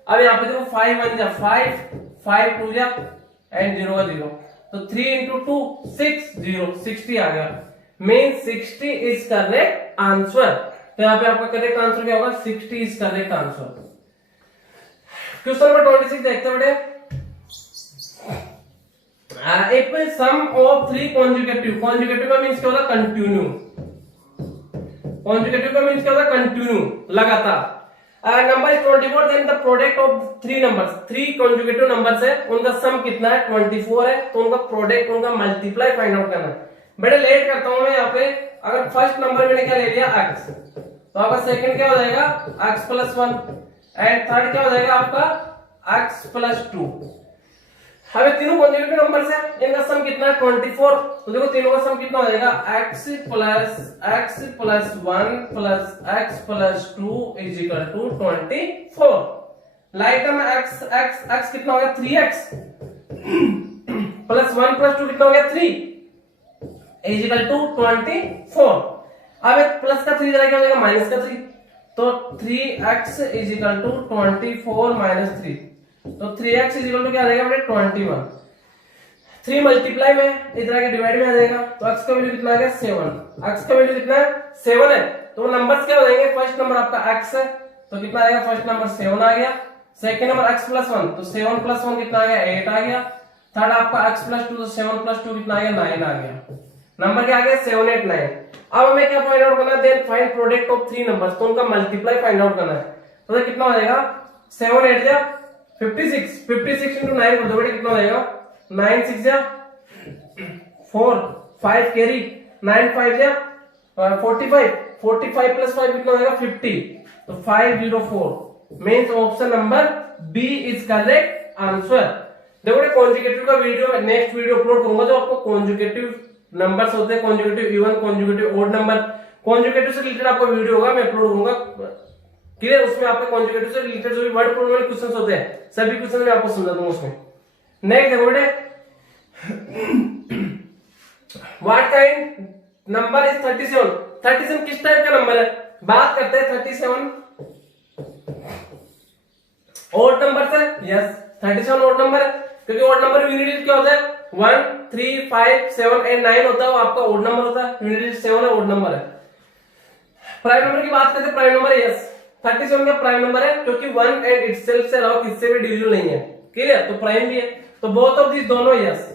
अब यहाँ पे देखो 5 1 जा 5, 5 2 जा एंड 0 का 0, तो 3 into 2 6 0 60 आ गया, मीन 60 इज करेक्ट आंसर। तो यहाँ पे आपका करेक्ट आंसर क्या होगा 60 is correct answer. Question number 26 देखते हैं बेटे। if sum of 3 consecutive, consecutive का मींस क्या होता है कंटिन्यू, consecutive का मींस क्या होता है कंटिन्यू लगातार। Number is 24 then the product of 3 numbers, 3 consecutive numbers है उनका सम कितना है 24 है, तो उनका प्रोडक्ट उनका मल्टीप्लाई फाइंड आउट करना है। बेटे लेट करता हूं मैं यहाँ पे, अगर फर्स्ट नंबर मैंने क्या ले लिया x, तो आपका सेकंड क्या हो जाएगा x + 1 एंड थर्ड क्या हो जाएगा आपका x + 2। अब तीनों कॉन्जुगेटिव नंबर्स है, इनका सम कितना है 24। तो देखो तीनों का सम कितना हो जाएगा x plus 1 plus x plus 2 is equal to 24। Like में x कितना हो गया 3x प्लस 1 प्लस 2 कितना हो गया 3 इज इक्वल टू 24। अब एक प्लस का 3 इधर क्या हो जाएगा माइनस का 3, तो 3x is equal to 24 minus 3, तो 3x इज इक्वल टू क्या आ जाएगा बेटे 21। 3 मल्टीप्लाई में इधर आके डिवाइड में आ जाएगा, तो x का वैल्यू कितना आ गया 7। x का वैल्यू कितना है 7 है, तो नंबर्स क्या हो जाएंगे, फर्स्ट नंबर आपका x है तो कितना आएगा, फर्स्ट नंबर 7 आ गया। सेकंड नंबर x प्लस 1 तो 7 प्लस 1 कितना आ गया 8 आ गया। थर्ड आपका x प्लस 2 तो 7 प्लस 2 कितना आ गया 9 आ गया। नंबर क्या आ गया 7 8 9। अब हमें क्या फाइंड आउट करना है, then find product of 3 numbers, तो उनका मल्टीप्लाई फाइंड आउट करना है। तो कितना हो जाएगा 7 8 या 56, 56 into 9 कर दो बेटे कितना हो जाएगा 9 6 या 4 5 कैरी 9 5 या 45, 45 प्लस 5 कितना हो जाएगा 50, तो 504 means option number B is correct answer. देखो कॉन्जुगेटिव का वीडियो नेक्स्ट वीडियो अपलोड करूंगा, जो आपको कॉन्जुगेटिव नंबर्स होते हैं, conjugative even, conjugative odd number, conjugative से रिलेटेड आपको वीडियो होगा, मैं अपलोड करूंगा क्लियर। उसमें आपके कॉन्जुगेटिव से रिलेटेड जो भी वर्ड प्रोबेबल क्वेश्चंस होते हैं सभी क्वेश्चन मैं आपको समझा दूंगा उसमें। नेक्स्ट देखो बेटे व्हाट काइंड नंबर इज 37। 37 किस टाइप का नंबर है, बात करते हैं 37 ओड नंबर से। यस 37 ओड नंबर है, क्योंकि ओड नंबर यूनिट डिजिट क्या होता है 1 3 5 7 8 9 होता है, वो आपका ओड नंबर होता है, यूनिट डिजिट 7 है ओड नंबर है। प्राइम नंबर की बात करते हैं, प्राइम नंबर है यस 37 का प्राइम नंबर है, क्योंकि 1 एंड इटसेल्फ से अलावा किससे भी डिविजिबल नहीं है, क्लियर, तो प्राइम भी है, तो बोथ ऑफ दिस दोनों यस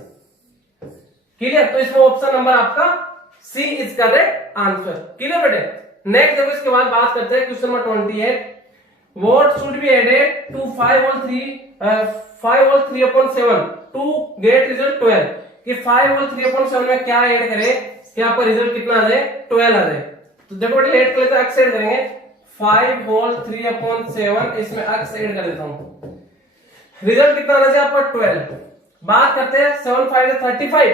क्लियर। तो इसमें ऑप्शन नंबर आपका C is correct answer, clear बेटे। नेक्स्ट देखो इसके बाद बात करते हैं question number 28। What should be added to 5 और 3 अपॉन 7 टू गेट रिजल्ट 12, कि 5 और 3 अपॉन 7 में क्या ऐड करें कि आपका रिजल्ट कितना आ जाए 12 आ जाए। तो देखो बेटे ऐड कर लेते हैं, x ऐड करेंगे 5 होल 3 अपॉन 7, इसमें x ऐड कर देता हूं, रिजल्ट कितना आना चाहिए आपका 12। बात करते हैं 7 5 35,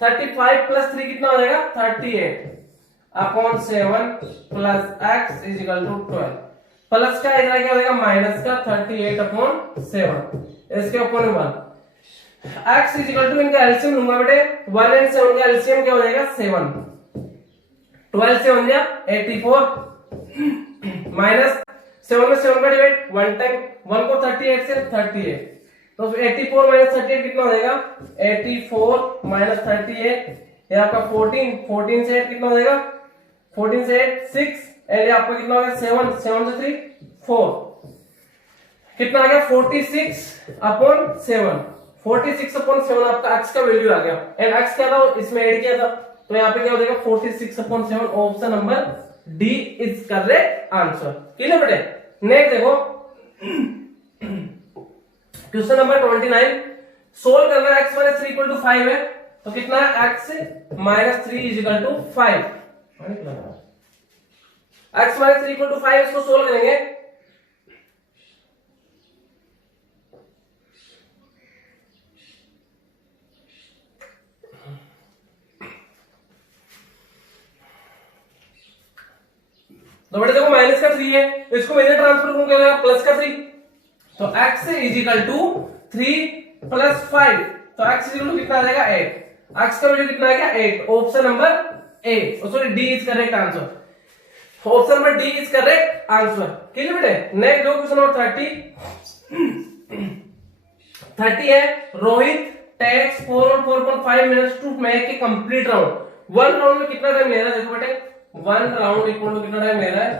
35 प्लस 3 कितना हो जाएगा 38 upon 7 plus x is equal to 12, plus का इधर क्या हो जाएगा माइनस का 38 अपॉन 7, इसके upon 1, x is equal to इनका एलसीएम लूंगा बेटे 1 एंड 7 का एलसीएम क्या हो जाएगा 7, 12 से 1 84 माइनस 7 में 7 का डिवाइड 1 टाइम 1 को 38 से 38, तो 84 माइनस 38 कितना हो जाएगा 84 माइनस 38, ये आपका 14 से 8 कितना हो जाएगा 14 से 8 6 एंड ये आपका कितना हो गया 7 7 से 3 4, कितना आ गया 46 अपॉन 7, 46 अपॉन 7 आपका x का वैल्यू आ गया, एंड x क्या था इसमें ऐड किया था, तो यहाँ पे क्या हो जाएगा 46 upon 7, option number D is correct answer, clear बेटे। नेक्स्ट देखो क्वेश्चन नंबर 29, सोल्व करना है x माइनस 3 इक्वल टू 5 है, तो कितना है x minus 3 is equal to 5, x minus 3 equal to 5 इसको सोल्व करेंगे, तो बेटे देखो माइनस का 3 है, इसको इधर ट्रांसफर करूंगा क्या होगा प्लस का 3, तो x is equal to 3 plus 5, तो x इज इक्वल टू कितना आ जाएगा 8, x का वैल्यू कितना आ गया 8, option number A sorry D is correct answer, option number D is correct answer, clear बेटे। नेक्स्ट दो क्वेश्चन नंबर 30 है, रोहित टेक्स 4 और 4.5 minutes to make a complete round, one round में कितना टाइम ले रहा है, देखो बेटे वन राउंड इक्वल टू कितना टाइम ले रहा है,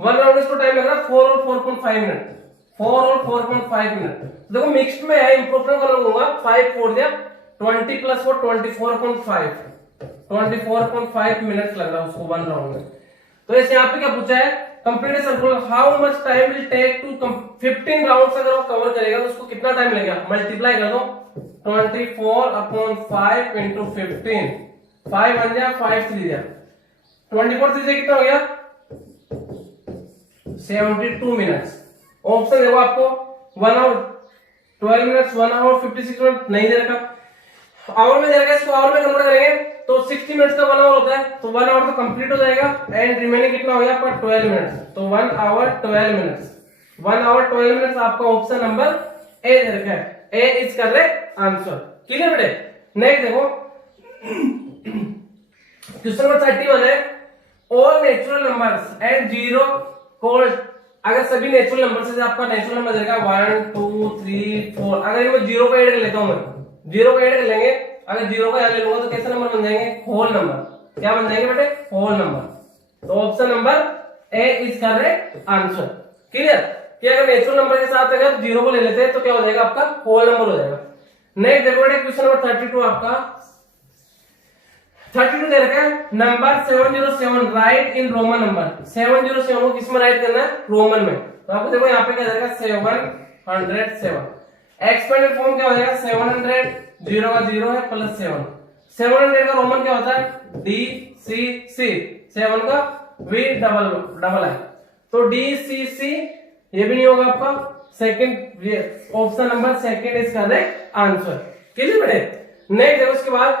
वन राउंड इसको टाइम लग रहा है 4 और 4.5 मिनट, 4 और 4.5 मिनट, देखो मिक्स्ड में है इंप्रूवमेंट कर लूंगा 5 4 दिया 20 प्लस 4 24.5 मिनट्स लग रहा है उसको वन राउंड में। तो इस यहाँ पे क्या पूछा है complete circular, how much time will take to 15 rounds अगर वो कवर करेगा तो उसको कितना टाइम लगेगा, मल्टीप्लाई कर दो 24/5 इंटू 15, 5 1 जा 5 3 जा 24 3 से कितना हो गया 72 मिनट्स, ऑप्शन देखो आपको 1 आवर 12 मिनट्स 1 आवर 56 मिनट नहीं दे रखा। आवर में दे रखा है, इसको आवर में कन्वर्ट करेंगे तो 60 मिनट्स का 1 आवर होता है, तो 1 आवर तो कंप्लीट हो जाएगा एंड रिमेनिंग कितना हो गया आपका 12 मिनट्स, तो 1 आवर 12 मिनट्स, 1 आवर 12 मिनट्स आपका ऑप्शन नंबर ए दे रखा है, ए इज करेक्ट आंसर। क्लियर बेटे। नेक्स्ट देखो क्वेश्चन नंबर 31 है, all natural numbers and zero called, अगर सभी नेचुरल नंबर से आपका नेचुरल नंबर देगा 1 2 3 4, अगर इनको जीरो को ऐड कर लेता हूं मैं, जीरो को ऐड कर लेंगे, अगर जीरो को ऐड ले लूंगा तो कैसे नंबर बन जाएंगे, होल नंबर। क्या बन जाएंगे बेटे, होल नंबर। तो option number A is correct answer. Clear कि अगर नेचुरल नंबर के साथ अगर जीरो को ले लेते हैं तो क्या हो जाएगा आपका होल नंबर हो जाएगा। नेक्स्ट देखो बेटे क्वेश्चन नंबर 32 आपका 32 दे रखा है, number 707 right in Roman number, 707 को किसमें राइट करना है, रोमन में। तो आपको देखो यहाँ पे क्या जाएगा 707, एक्सपेंडेड फॉर्म क्या हो जाएगा 700, 0 का 0 है प्लस 7, 700 का रोमन क्या होता है डी सी सी, 7 का वी डबल है, तो डी सी सी ये भी नहीं होगा आपका, second option number second is correct answer. Clear बेटे। नेक्स्ट देखो उसके बाद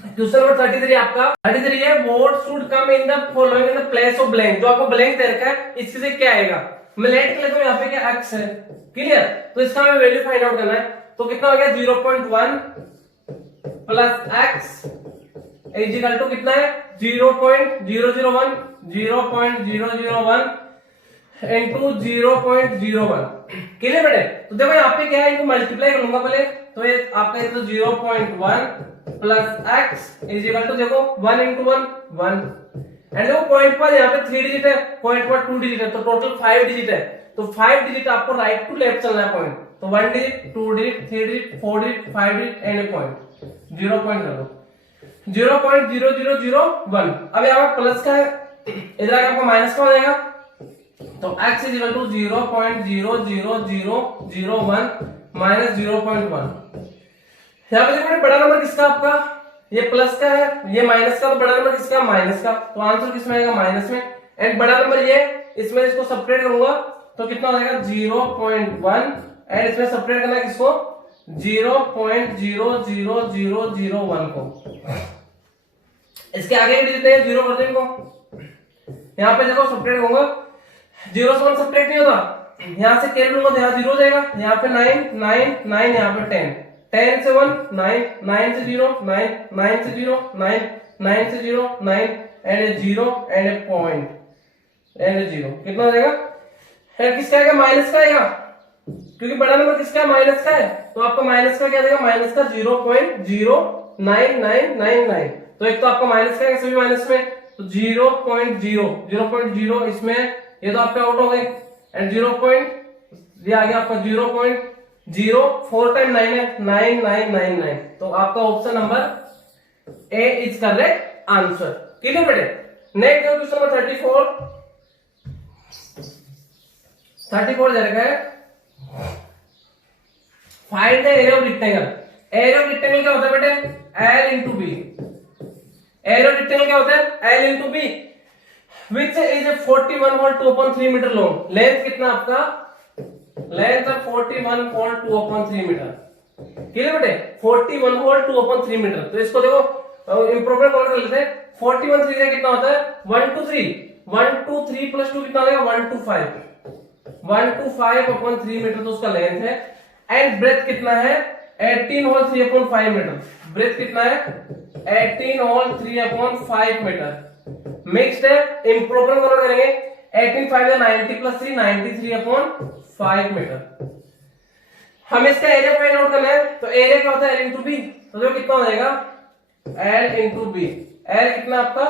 क्वेश्चन नंबर 33 आपका 33 है, what should come in the following in the place of blank, जो आपको ब्लैंक दे रखा है इसके से क्या आएगा, मैं लेट कर लेता हूं, यहाँ पे क्या x है। क्लियर, तो इसका हमें वैल्यू फाइंड आउट करना है, तो कितना हो गया 0.1 प्लस एक्स इजिकल टू कितना है 0.001, 0.001 इंटू 0.01। क्लियर बेटे। तो देखो यहाँ पे क्या है, इनको मल्टीप्लाई करूंगा पहले, तो ये आपका ये तो 0.1 प्लस एक्स इजिकल टू देखो 1 इंटू 1 1, एंड देखो पॉइंट पर यहाँ पे 3 डिजिट है, पॉइंट पर 2 डिजिट है, तो टोटल 5 डिजिट है, तो 5 डिजिट आपको राइट टू लेफ्ट चलना है पॉइंट, तो 1 digit 2 digit 3 digit 4 digit 5 digit and A point 0 point कर दो 0.0001। अब यहाँ पे प्लस का है, इधर आगे आपको माइनस का हो जाएगा, तो x is equal to 0.00001 minus 0.1। यहाँ पे देखो बड़ा नंबर किसका आपका, ये प्लस का है, ये माइनस का, तो बड़ा नंबर किसका माइनस का, तो आंसर किसमें आएगा माइनस में, एंड बड़ा नंबर ये इसमें इसको सेपरेट करूंगा तो कितना हो जाएगा 0.1, एंड इसमें सेपरेट करना है किसको 0.00001 को, इसके आगे डिजिट है 0 कर दो इनको, यहाँ पे देखो सेपरेट होगा, 0 से 1 सेपरेट नहीं होता, यहाँ से कैरी लूंगा तो यहाँ 0 हो जाएगा, यहाँ पे 9 9 9, यहाँ पे 10 10 से 1 9 9 से 0 9 9 से 0 9 9 से 0 9 and 0 and A point and 0, कितना हो जाएगा, है किसका आएगा माइनस का आएगा, क्योंकि बड़ा नंबर किसका माइनस का है, तो आपका माइनस का क्या देगा, माइनस का 0.09999, तो एक तो आपका माइनस का है सभी माइनस में, तो 0.0 इसमें ये तो आपके आउट हो गए, एंड 0. ये आ गया आपका 0.0 4 टाइम 9 है 9999, तो आपका option number A is correct answer. Clear बेटे। नेक्स्ट क्वेश्चन नंबर 34 दे रखा है, find the area of rectangle. Area of rectangle क्या होता है बेटे, L into B. Area of rectangle क्या होता है, L into B, which is 41.2/3 metre long. Length कितना आपका, लेंथ है 41.2/3 मीटर। क्लियर बेटे, 41.2/3 मीटर। तो इसको देखो इंप्रूवमेंट कर लेते हैं, 41 3 कितना होता है 1 to 3, 1 to 3 प्लस 2 कितना हो जाएगा 1 to 5, 1 to 5/3 मीटर तो उसका लेंथ है, एंड ब्रेथ कितना है 18 होल 3/5 मीटर। ब्रेथ कितना है 18 होल 3/5 मीटर। मिक्स्ड है, इंप्रूवमेंट करेंगे 18 5 90 प्लस 3 93/5 मीटर। हम इसका एरिया फाइंड आउट करना है, तो एरिया क्या होता है L इंटू बी, तो जो कितना हो जाएगा L इंटू बी। L कितना आपका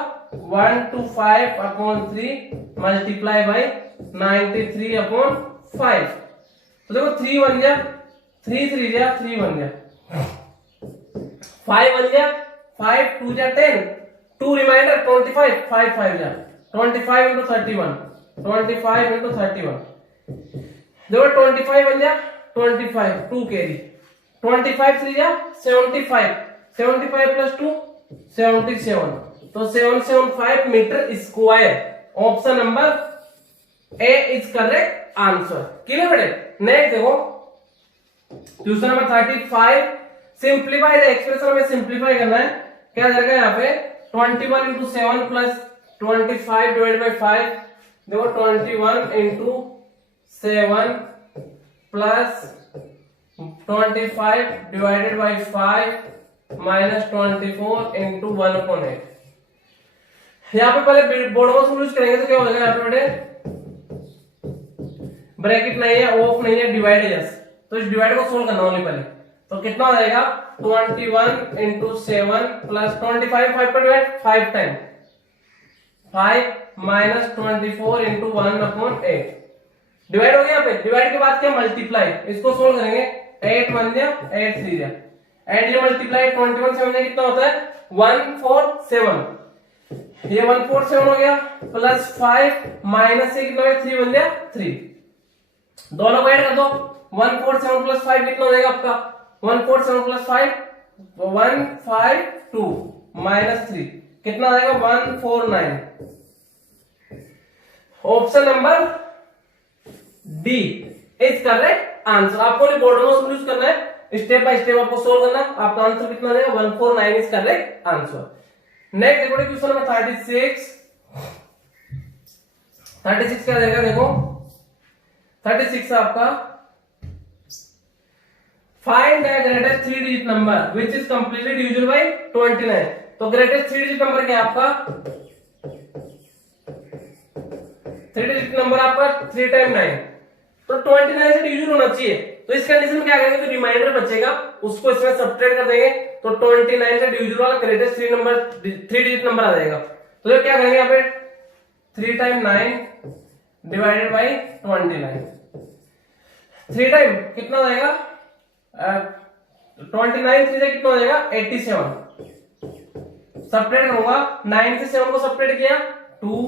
1 to 5/3 मल्टीप्लाई बाई 93/5, तो देखो 3 1 जा 3 3 जा 3 1 जा 5 1 जा 5 2 जा 10 2 रिमाइंडर 25 5 5 जा 25 into 31 25 into 31, देखो 25 1 जा 25 2 कैरी 25 3 जा 75 75 प्लस 2 77, तो 775 metre square. Option number A is correct answer. Clear बेटे। नेक्स्ट देखो question number 35, simplify the expression में सिंप्लीफाई करना है। क्या जाएगा यहाँ पे 21 इंटू 7 प्लस 25 डिवाइड बाई 5। देखो 21 into 7 plus 25 divided by 5 minus 24 into 1/8। यहाँ पे पहले बोर्ड को यूज करेंगे तो क्या हो जाएगा यहाँ पे बेटे, ब्रैकेट नहीं है, ऑफ नहीं है, डिवाइड है जस्ट। तो इस डिवाइड को सोल्व करना होगा पहले। तो कितना हो जाएगा 21 इंटू 7 प्लस 25 5 पर divide 5 time 5 minus 24 into 1/8 divide हो गया। यहाँ पे डिवाइड के बाद क्या मल्टीप्लाई, इसको सोल्व करेंगे 8 1 जा 8 3 जा एंड ये मल्टीप्लाई 21 7 जा कितना होता है 147। ये 147 हो गया प्लस 5 माइनस से कितना है 3 1 जा 3। दोनों को ऐड कर दो 147 प्लस 5 कितना हो जाएगा आपका 147 प्लस 5 152 माइनस 3 कितना आएगा 149। Option number D is correct answer. आपको बोर्ड में यूज करना है, स्टेप बाय स्टेप आपको सोल्व करना है। आपका आंसर कितना आएगा 149 इज करेक्ट आंसर। नेक्स्ट देखो क्वेश्चन नंबर 36 क्या देगा देखो 36 आपका find the greatest 3 digit number which is completely divisible by 29। तो ग्रेटेस्ट 3 डिजिट नंबर क्या आपका 3 डिजिट नंबर आपका 3 टाइम 9। तो 29 से डिविजिबल होना चाहिए। तो इस कंडीशन में क्या करेंगे तो रिमाइंडर बचेगा उसको इसमें सब्ट्रैक्ट कर देंगे तो 29 से डिविजिबल वाला ग्रेटेस्ट 3 डिजिट नंबर आ जाएगा। तो ये क्या करेंगे यहाँ पे 3 टाइम 9 डिवाइडेड बाई 29। 3 टाइम कितना हो जाएगा 29 3 से कितना हो जाएगा 87। सब्ट्रैक्ट करूंगा 9 से 7 को सब्ट्रैक्ट किया 2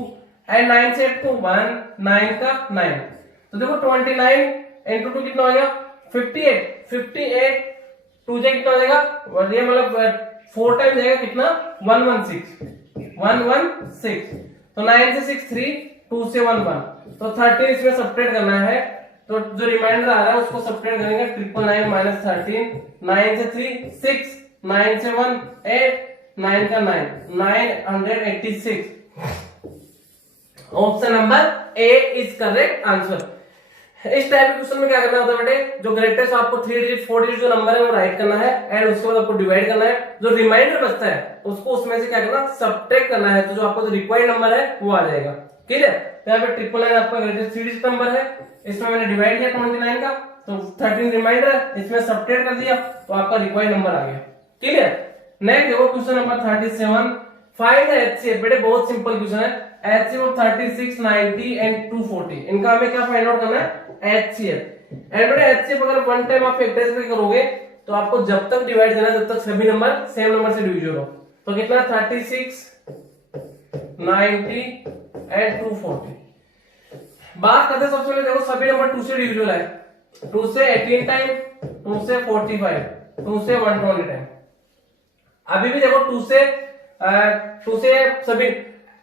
एंड 9 से 8 को 1 9 का 9। तो देखो 29 इंटू 2 कितना हो गया 58 2 से कितना हो जाएगा ये मतलब 4 टाइम जाएगा कितना 116। तो 9 से 6 3 2 से 1 1 तो 13 इसमें सब्ट्रैक्ट करना है। तो जो रिमाइंडर आ रहा है उसको सब्ट्रैक्ट करेंगे 999 माइनस 13 9 से 3 6 9 से 1 8 9 का 9 986। Option number A is correct answer. इस टाइप के क्वेश्चन में क्या करना होता है बेटे जो ग्रेटेस्ट आपको 3 डिजिट 4 डिजिट जो नंबर है वो राइट करना है एंड उसके बाद आपको डिवाइड करना है। जो रिमाइंडर बचता है उसको उसमें से क्या करना सब्ट्रैक्ट करना है। तो जो आपको जो रिक्वायर्ड नंबर है वो आ जाएगा। क्लियर। तो यहाँ पे 999 आपका ग्रेटेस्ट 3 डिजिट नंबर है। इसमें मैंने डिवाइड किया 29 का तो 13 रिमाइंडर है इसमें सब्ट्रैक्ट कर दिया तो आपका रिक्वायर्ड नंबर आ गया। क्लियर। नेक्स्ट देखो question number 37 find the HCF. बेटे बहुत सिंपल क्वेश्चन है। एचसीएफ ऑफ 36 90 एंड 240 इनका हमें क्या फाइंड आउट करना है एचसीएफ। एंड बेटे एचसीएफ अगर वन टाइम आप फैक्टराइज करोगे तो आपको जब तक डिवाइड करना है जब तक सभी नंबर सेम नंबर से डिविजिबल हो। तो कितना 36 90 एंड 240। बात करते हैं सबसे पहले देखो सभी नंबर 2 से डिविजिबल है। 2 से 18 टाइम 2 से 45 2 से 120 टाइम। अभी भी देखो 2 से सभी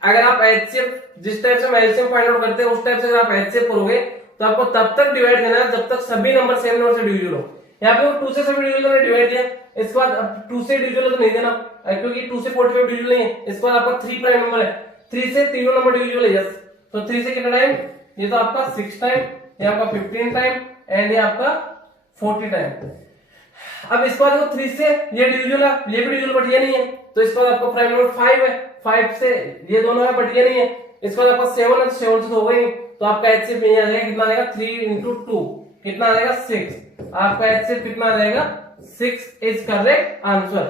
अगर आप एचसीएफ जिस टाइप से एलसीएम फाइंड आउट करते हैं उस टाइप से अगर आप एचसीएफ करोगे तो आपको तब तक डिवाइड करना है जब तक सभी नंबर सेम नंबर से डिविजिबल हो। यहाँ पे वो 2 से सभी डिविजिबल डिवाइड दिया इसके बाद अब 2 से डिविजिबल तो नहीं देना क्योंकि 2 से 45 डिविजिबल नहीं है। इसके बाद आपका 3 प्राइम नंबर है 3 से तीनों नंबर डिविजिबल है यस। तो 3 से कितना टाइम ये तो आपका 6 टाइम ये आपका 15 टाइम एंड ये आपका 40 टाइम। अब इसके बाद देखो 3 से ये डिविजिबल है ये भी डिविजिबल बट ये नहीं है। तो इसके बाद आपका प्राइम नंबर 5 है 5 से ये दोनों है बट ये नहीं है। इसके बाद आपका 7 है तो 7 से तो होगा ही नहीं। तो आपका एचसीएफ नहीं आ जाएगा कितना आ जाएगा 3 into 2 कितना आ जाएगा 6। आपका एचसीएफ कितना आ जाएगा 6 इज करेक्ट आंसर।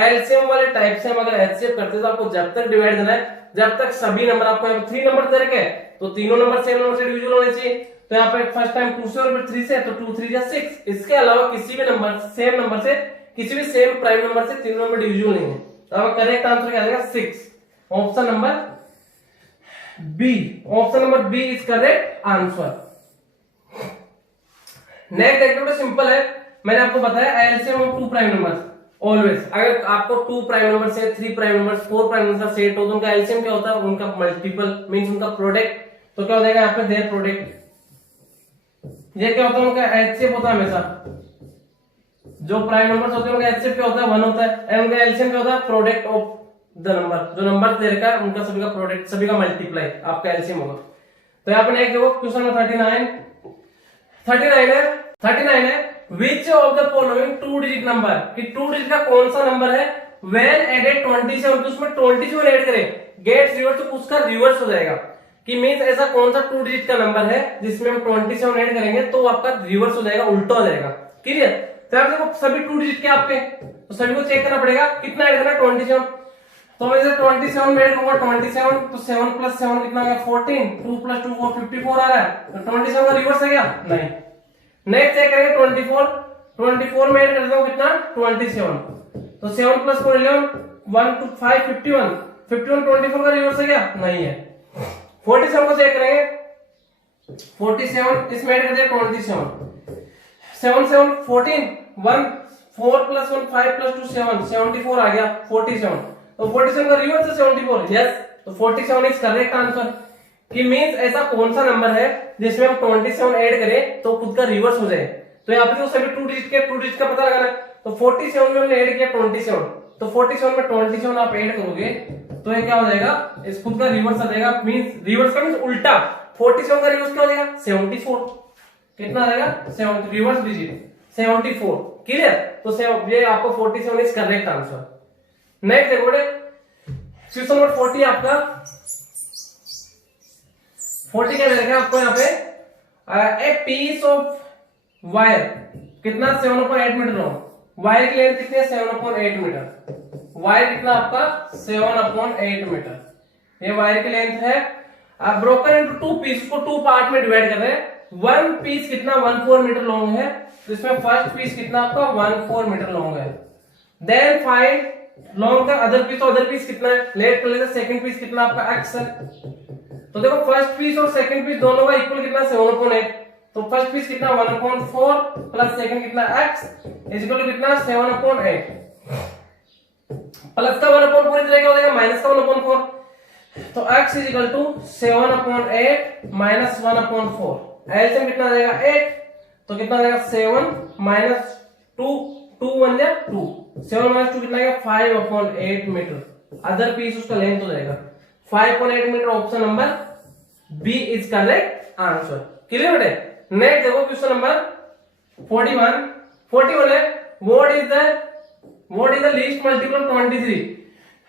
एलसीएम वाले टाइप से हम अगर एचसीएफ करते तो आपको जब तक डिवाइड करना है जब तक सभी नंबर आपको 3 नंबर दे रखे हैं तो तीनों नंबर सेम नंबर से डिविजिबल होने चाहिए। तो यहाँ पे फर्स्ट टाइम 2 से और फिर 3 से तो 2 3 6। इसके अलावा किसी भी नंबर सेम नंबर से किसी भी सेम प्राइम नंबर से तीनों नंबर डिविजिबल नहीं है। तो आपका करेक्ट आंसर क्या आ जाएगा 6। Option number B. Option number B is correct answer. Next activity simple है। मैंने आपको बताया LCM of 2 prime numbers always. अगर आपको 2 प्राइम नंबर से 3 prime number 4 prime number set हो तो उनका एलसीएम क्या होता है उनका मल्टीपल मींस उनका प्रोडक्ट। तो क्या हो जाएगा यहाँ पे देयर प्रोडक्ट ये क्या होता है उनका HCF होता है हमेशा, जो प्राइम नंबर्स होते हैं उनका HCF क्या होता है 1 होता है, एंड उनका एलसीएम क्या होता है प्रोडक्ट ऑफ द नंबर, जो नंबर दे रखा है उनका सभी का प्रोडक्ट, सभी का मल्टीप्लाई आपका एलसीएम होगा। तो यहाँ पे नेक्स्ट देखो क्वेश्चन नंबर 39 है विच of the following 2 digit number, कि 2 डिजिट का कौन सा नंबर है व्हेन एडेड 27, तो उसमें 27 ऐड करें गेट्स रिवर्स, तो उसका रिवर्स हो जाएगा, कि मींस ऐसा कौन सा 2 डिजिट का नंबर है जिसमें हम 27 ऐड करेंगे तो आपका रिवर्स हो जाएगा, उल्टा हो जाएगा। क्लियर? तो आप देखो सभी 2 डिजिट के आपके, तो सभी को चेक करना पड़ेगा कितना ऐड करना है 27, तो मैं इसे 27 में ऐड करूंगा 27, तो 7 + 7 कितना आ गया 14, 2 + 2 4 54 आ रहा है, तो 27 का रिवर्स है क्या? नहीं। नेक्स्ट चेक करेंगे 24 में ऐड कर देता हूं कितना 27, तो 7 + 4 11 1 2 5 51 24 का रिवर्स है क्या? नहीं है। 47 को चेक करेंगे 47 इसमें ऐड कर दिया 27, 7 7 14 1 4 + 1 5 + 2 7 74 आ गया 47, तो 47 का रिवर्स है 74, यस। तो 47 इज करेक्ट आंसर, कि मींस ऐसा कौन सा नंबर है जिसमें हम 27 ऐड करें तो खुद का रिवर्स हो जाए। तो यहाँ पे तो सभी 2 डिजिट का पता लगाना है, तो 47 में हमने ऐड किया 27, तो 47 में 27 आप ऐड करोगे तो ये क्या हो जाएगा, इस खुद का रिवर्स आ जाएगा, मींस रिवर्स का मींस उल्टा, 47 का रिवर्स क्या हो जाएगा 74, कितना आ जाएगा 70 रिवर्स डिजिट 74। क्लियर? तो ये आपको 47 इज करेक्ट आंसर। नेक्स्ट देखो क्वेश्चन नंबर 40 आपका 40 क्या रहेगा आपको यहाँ पे, ए पीस ऑफ वायर कितना 7/8 मीटर लॉन्ग, वायर की लेंथ कितनी है 7/8 मीटर, वायर कितना आपका 7/8 मीटर, ये वायर की लेंथ है। ब्रोकन इनटू 2 पीस को 2 पार्ट में डिवाइड कर रहे हैं, 1 पीस कितना 14 मीटर लॉन्ग है, तो इसमें फर्स्ट पीस कितना आपका 14 मीटर लॉन्ग है। देन फाइंड लॉन्ग का अदर पीस, तो अदर पीस कितना है लेट कर लेते, सेकंड पीस कितना आपका x है, तो देखो फर्स्ट पीस और सेकंड पीस दोनों का इक्वल कितना 7/8, तो फर्स्ट पीस कितना 1/4 प्लस सेकंड कितना x इज इक्वल टू कितना 7/8, प्लस का 1/4 इधर क्या हो जाएगा माइनस का 1/4, तो x is equal to 7/8 minus 1/4, LCM कितना आ जाएगा 8, तो कितना आ जाएगा 7 माइनस 2 2 1 जा 2 7 माइनस 2 कितना आएगा 5/8 मीटर, अदर पीस उसका लेंथ हो जाएगा 5/8 metre, option number B is correct answer. Clear बेटे? नेक्स्ट देखो क्वेश्चन नंबर 41 है what is the least multiple of 23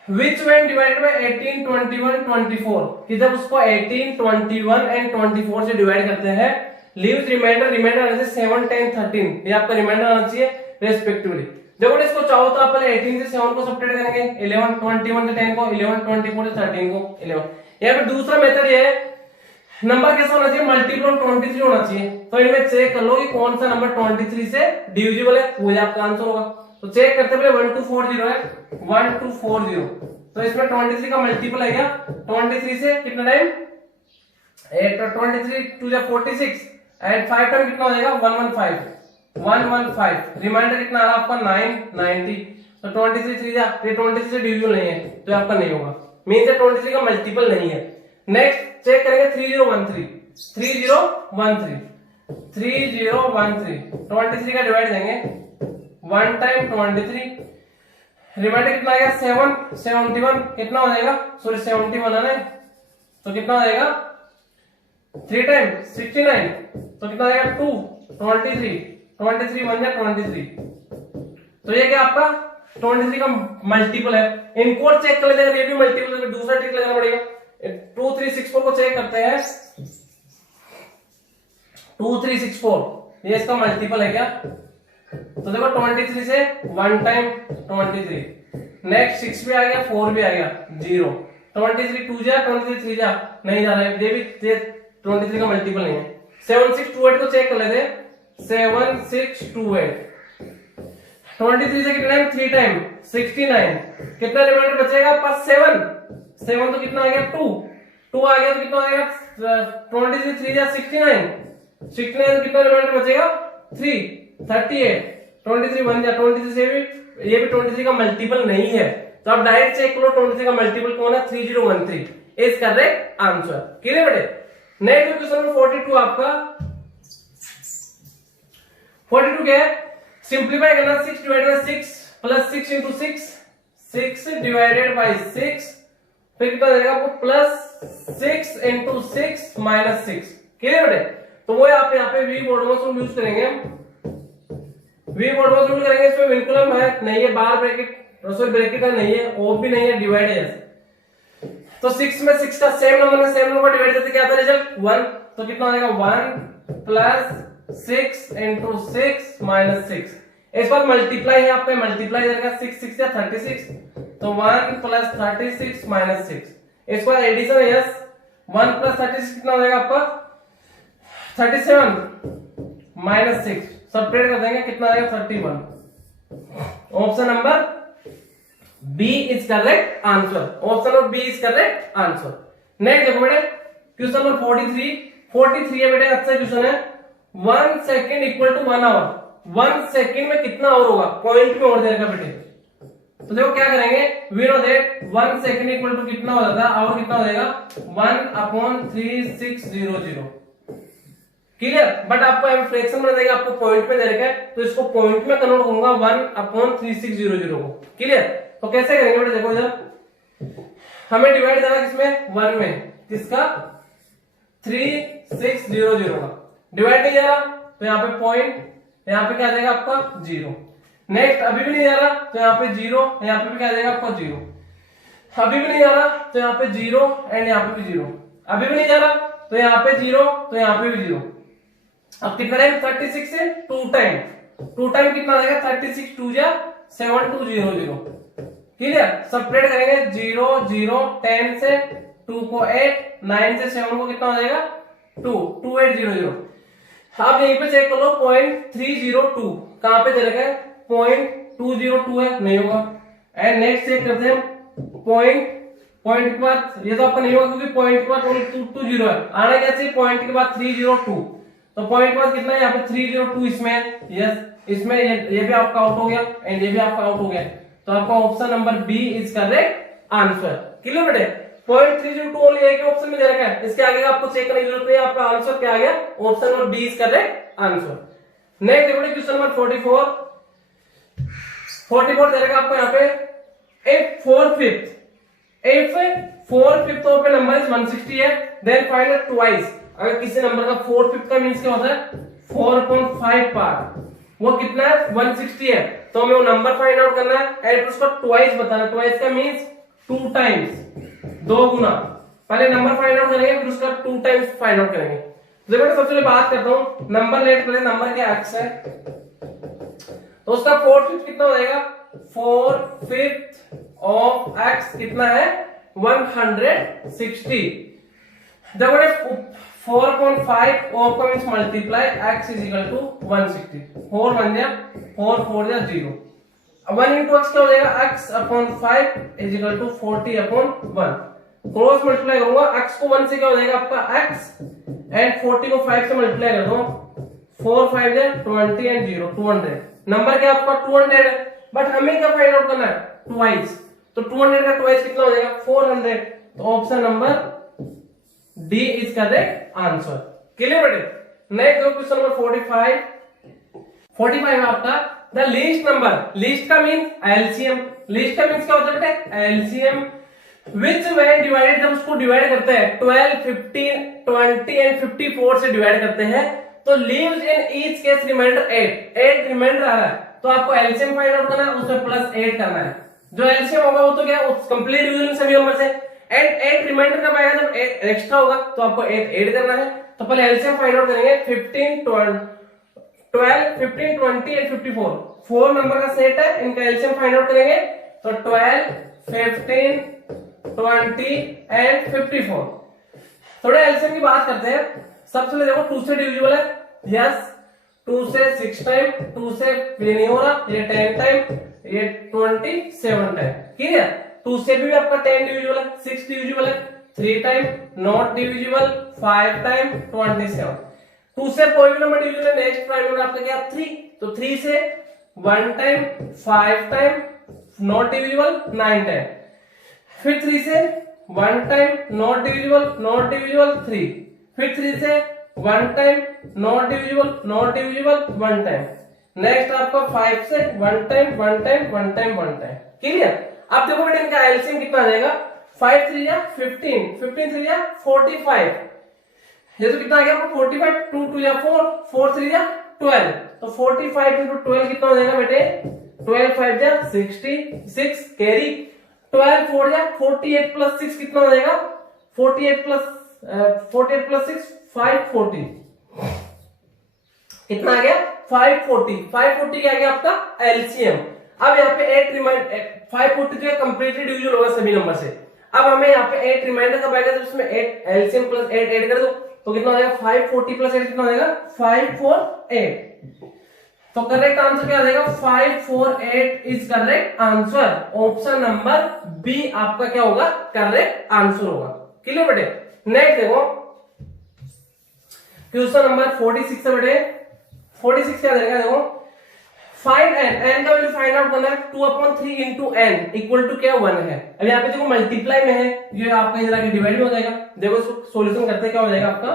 which when divided by 18 21 24, कि जब उसको 18 21 एंड 24 से डिवाइड करते हैं लीव्स रिमाइंडर आना चाहिए 7 10 13, ये आपका रिमाइंडर आना चाहिए रेस्पेक्टिवली। जब इसको चाहो तो आप पहले 18 से 7 को सब्ट्रैक्ट करेंगे, 11 21 से 10 को, 11 24 से 13 को 11। या फिर दूसरा मेथड ये है नंबर कैसा होना चाहिए मल्टीपल ऑफ 23 होना चाहिए, तो इनमें चेक कर लो कि कौन सा नंबर 23 से डिविजिबल है, वो आपका आंसर होगा। तो चेक करते पहले 1240 है 1240, तो इसमें 23 का मल्टीपल है क्या 23 से कितना टाइम 23 2 46 एंड 5 टाइम कितना हो जाएगा 115 रिमाइंडर कितना आ रहा आपका 990, तो 23 3 ये 23 से डिविजिबल नहीं है तो आपका नहीं होगा, मींस 23 का मल्टीपल नहीं है। नेक्स्ट चेक करेंगे 3013 23 का डिवाइड देंगे 1 टाइम 23, रिमाइंडर कितना आएगा 7 71 कितना हो जाएगा सॉरी 71 है ना, तो कितना हो जाएगा 3 टाइम 69, तो कितना आ जाएगा 2 23 1 जा 23, तो ये क्या आपका 23 का मल्टीपल है। इनको चेक कर लेते हैं, ये भी मल्टीपल है, दूसरा ट्रिक लगाना पड़ेगा। 2 3 6 4 को चेक करते हैं 2 3 6 4, ये इसका मल्टीपल है क्या, तो देखो 23 से 1 टाइम 23, नेक्स्ट 6 भी आ गया 4 भी आ गया 0, 23 2 जा 23 3 जा नहीं जा रहा है, ये भी 23 का मल्टीपल नहीं है। 7628 को चेक कर लेते हैं 7628, 23 से कितना टाइम 3 टाइम 69, कितना रिमाइंडर बचेगा आपका 7 तो कितना आ गया 2 आ गया, तो कितना आ गया 23 3 जा 69 तो कितना रिमाइंडर बचेगा 3 38, 23 1 जा 23 से भी ये भी 23 का मल्टीपल नहीं है, तो आप डायरेक्ट चेक करो 23 का मल्टीपल कौन है 3013 इज करेक्ट आंसर। क्लियर बेटे? नेक्स्ट क्वेश्चन नंबर 42 आपका 42 क्या है, सिंप्लीफाई करना 6 divided by 6 plus 6 into 6, 6 divided by 6, फिर कितना देगा आपको प्लस 6 इंटू 6 माइनस 6। क्लियर है? तो वो आप यहाँ पे वी बोर्ड में यूज करेंगे, वी बोर्ड में यूज करेंगे। इसमें विनकुलम है नहीं है, बार ब्रैकेट सॉरी ब्रैकेट है नहीं है, ऑफ भी नहीं है, डिवाइड है। तो 6 में 6 का सेम नंबर में सेम नंबर डिवाइड करते क्या आता है रिजल्ट 1। तो कितना हो जाएगा 1 प्लस 6 इंटू 6 माइनस 6। इस बार मल्टीप्लाई है आपका, मल्टीप्लाई करेगा 6 6 या 36, तो 1 प्लस 36 माइनस 6। इस बार एडिशन है यस, 1 प्लस 36 कितना हो जाएगा आपका 37 माइनस 6, सब्ट्रैक्ट कर देंगे कितना आएगा 31। Option number B is correct answer, option number B is correct answer. Next देखो बेटे क्वेश्चन नंबर 43 है बेटे, अच्छा क्वेश्चन है। 1 second equal to 1 hour, 1 second में कितना आवर होगा, पॉइंट में और देगा बेटे। तो देखो क्या करेंगे, we know that 1 second equal to कितना हो जाता है, आवर कितना हो जाएगा 1/3600। क्लियर? बट आपको फ्रैक्शन में देगा, आपको पॉइंट में दे रखा है, तो इसको पॉइंट में कन्वर्ट होगा 1/3600 को। क्लियर? तो कैसे करेंगे बेटे, देखो इधर हमें डिवाइड देना किसमें 1 में, किसका 3600 का डिवाइड नहीं जा रहा, तो यहाँ पे पॉइंट, यहाँ पे क्या देगा आपका 0। नेक्स्ट अभी भी नहीं जा रहा, तो यहाँ पे 0, यहाँ पे भी क्या देगा आपका 0। अभी भी नहीं जा रहा, तो यहाँ पे 0 एंड यहाँ पे भी 0। अभी भी नहीं जा रहा, तो यहाँ पे 0, तो यहाँ पे भी 0। अब कितना टाइम 36 से 2 टाइम, 2 टाइम कितना देगा 36 2 जा 7200। क्लियर? सब्ट्रैक्ट करेंगे 0 0 10 से 2 को 8, 9 से 7 को कितना हो जाएगा 2 2800। आप यहीं पे चेक कर लो, 0.302 कहां पे दे रखा है, 0.202 है, नहीं होगा। एंड नेक्स्ट चेक करते हैं पॉइंट के बाद, ये तो आपका नहीं होगा क्योंकि पॉइंट के बाद 220 है, आना क्या चाहिए पॉइंट के बाद 302। तो पॉइंट के बाद कितना है यहाँ पे 302 इसमें, यस इसमें ये भी आपका आउट हो गया एंड ये भी आपका आउट हो गया, तो आपका option number B is correct answer. Clear बेटे? 0.302 ओनली एक ऑप्शन में दे रखा है, इसके आगे आपको चेक करने की जरूरत नहीं है, आपका आंसर क्या आ गया, option number B is correct answer. Next देखो क्वेश्चन नंबर 44 दे रखा आपको यहाँ पे, if 4/5 तो नंबर इज 160 है, देन फाइंड इट ट्वाइस। अगर किसी नंबर का 4/5 का मींस क्या होता है 4/5 पार्ट, वो कितना है 160 है, तो हमें वो नंबर फाइंड आउट करना है एंड उसको ट्वाइस बताना। ट्वाइस का मींस 2 टाइम्स, 2 गुना। पहले नंबर फाइंड आउट करेंगे फिर उसका 2 टाइम्स फाइंड आउट करेंगे। तो सबसे पहले बात करता हूं, नंबर लेट करें, नंबर क्या x है, तो उसका 4/5 कितना हो जाएगा, 4/5 ऑफ x कितना है 160। देखो 4/5 ऑफ का means multiply x is equal to 160, 4 बन गया, 4 4 जा 0। 1 इंटू x क्या हो जाएगा, x/5 is equal to 40/1। Cross multiply करूंगा, x को 1 से क्या हो जाएगा आपका x एंड 40 को 5 से मल्टीप्लाई कर दो, 4 5 जा 20 एंड 0 200। नंबर क्या आपका 200 है, बट हमें क्या फाइंड आउट करना है ट्वाइस, तो 200 का ट्वाइस कितना हो जाएगा 400। तो option number D is correct answer. Clear बेटे? नेक्स्ट क्वेश्चन नंबर 45 आपका, द लीस्ट नंबर, लीस्ट का मीन एलसीएम, लीस्ट का मीन्स क्या होता है बेटे एलसीएम, विच व्हेन डिवाइडेड, जब उसको डिवाइड करते हैं 12 15 20 एंड 54 से डिवाइड करते हैं, तो leaves in each case remainder 8 remainder आ रहा है, तो आपको एलसीएम फाइंड आउट करना है, उसमें प्लस 8 करना है। जो एलसीएम होगा वो तो क्या कंप्लीट डिवीजन सभी नंबर से, एंड 8 रिमाइंडर कब आएगा जब 8 एक्स्ट्रा होगा, तो आपको 8 ऐड करना है। तो पहले एलसीएम फाइंड आउट करेंगे 12 15 20 एंड 54, 4 नंबर का सेट है, इनका एलसीएम फाइंड आउट करेंगे, तो 12 15 20 एंड 54। थोड़े एलसीएम की बात करते हैं। सबसे पहले देखो 2 से डिविजिबल है, यस 2 से 6 टाइम, 2 से ये नहीं हो रहा, ये 10 टाइम, ये 27 टाइम। क्लियर? 2 से भी आपका 10 डिविजिबल है, 6 डिविजिबल है, 3 टाइम नॉट डिविजिबल, 5 टाइम 27। 2 से कोई भी नंबर डिविजिबल है, नेक्स्ट प्राइम नंबर आपका क्या 3, तो 3 से 1 time 5 time not divisible 9 time, फिर 3 से 1 टाइम नॉट डिविजिबल 3, फिर 3 से 1 time, not divisible, not divisible, 1 time. Next आपका 5 से 1 time, 1 time, 1 time, 1 time. Clear? अब देखो बेटा इनका एलसीएम कितना आ जाएगा, 5 3 या 15, 15 3 या 45, ये तो कितना आ गया आपको 45, 2 2 या 4, 4 3 या 12, तो 45 into 12 कितना हो जाएगा बेटे, 12 5 या 66 कैरी, 12 4 या 48 प्लस 6 कितना हो जाएगा, 48 प्लस 6 540, कितना आ गया 540, 540 क्या आ गया आपका एलसीएम। अब यहाँ पे 8 रिमाइंडर, 540 जो है कंप्लीटली डिविजिबल होगा सभी नंबर से। अब हमें यहाँ पे 8 रिमाइंडर कब आएगा, तो उसमें 8 एलसीएम प्लस 8 ऐड कर दो, तो कितना हो जाएगा 540 प्लस 8 कितना हो जाएगा 548। तो करेक्ट आंसर क्या आ जाएगा 548 is correct answer. Option number B आपका क्या होगा, करेक्ट आंसर होगा। क्लियर बेटे? नेक्स्ट देखो क्वेश्चन नंबर 46 है बेटे। 46 क्या देगा, देखो फाइंड एन, एन का वैल्यू फाइंड आउट करना है, 2/3 इंटू एन इक्वल टू क्या 1 है। अब यहाँ पे देखो मल्टीप्लाई में है, ये आपका इधर आके डिवाइड में हो जाएगा। देखो इसको सॉल्यूशन करते क्या हो जाएगा आपका,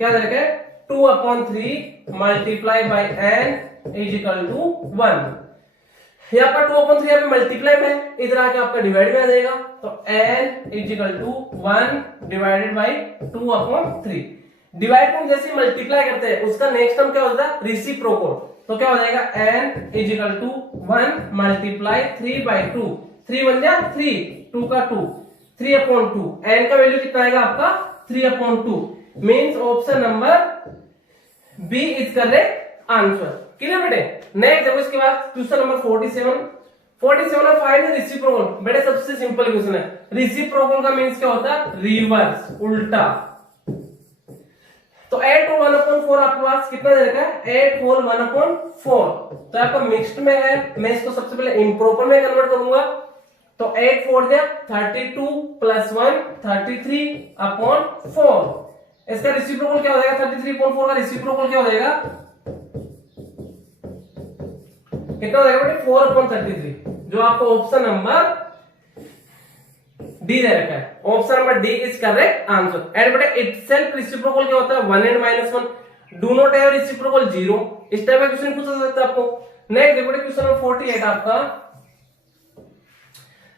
क्या जाएगा 2/3 multiply by N is equal to 1। यहाँ पर 2/3 यहाँ पे मल्टीप्लाई में, इधर आके आपका डिवाइड में आ जाएगा, तो N is equal to 1 divided by 2/3। Divide को जैसे मल्टीप्लाई करते हैं उसका नेक्स्ट टर्म क्या होता है, रेसिप्रोकल, तो क्या हो जाएगा n is equal to 1 multiply 3/2, 3 बन गया 3, 2 का 2, 3/2, n का वैल्यू कितना आएगा आपका 3/2, means option number B is correct answer. Clear बेटे? नेक्स्ट देखो इसके बाद क्वेश्चन नंबर 47 है, फाइंड रेसिप्रोकल। बेटे सबसे सिंपल क्वेश्चन है, रेसिप्रोकल का मींस क्या होता है, रिवर्स, उल्टा। तो 8 और 1/4 आपके पास कितना दे रखा है, 8 होल 1/4, तो आपका मिक्स्ड में है, मैं इसको सबसे पहले इम्प्रॉपर में कन्वर्ट करूंगा, तो 8 4 दिया 32 प्लस 1 33/4। इसका रेसिप्रोकल क्या हो जाएगा, 33/4 का रेसिप्रोकल क्या हो जाएगा, कितना हो जाएगा बेटे 4/33, जो आपको ऑप्शन नंबर डी दे रखा है। Option number D is correct answer. And बेटा इटसेल्फ रेसिप्रोकल क्या होता है, 1 and -1, do not have reciprocal 0। इस टाइप का क्वेश्चन पूछा सकता है आपको। नेक्स्ट देखो क्वेश्चन नंबर 48 आपका,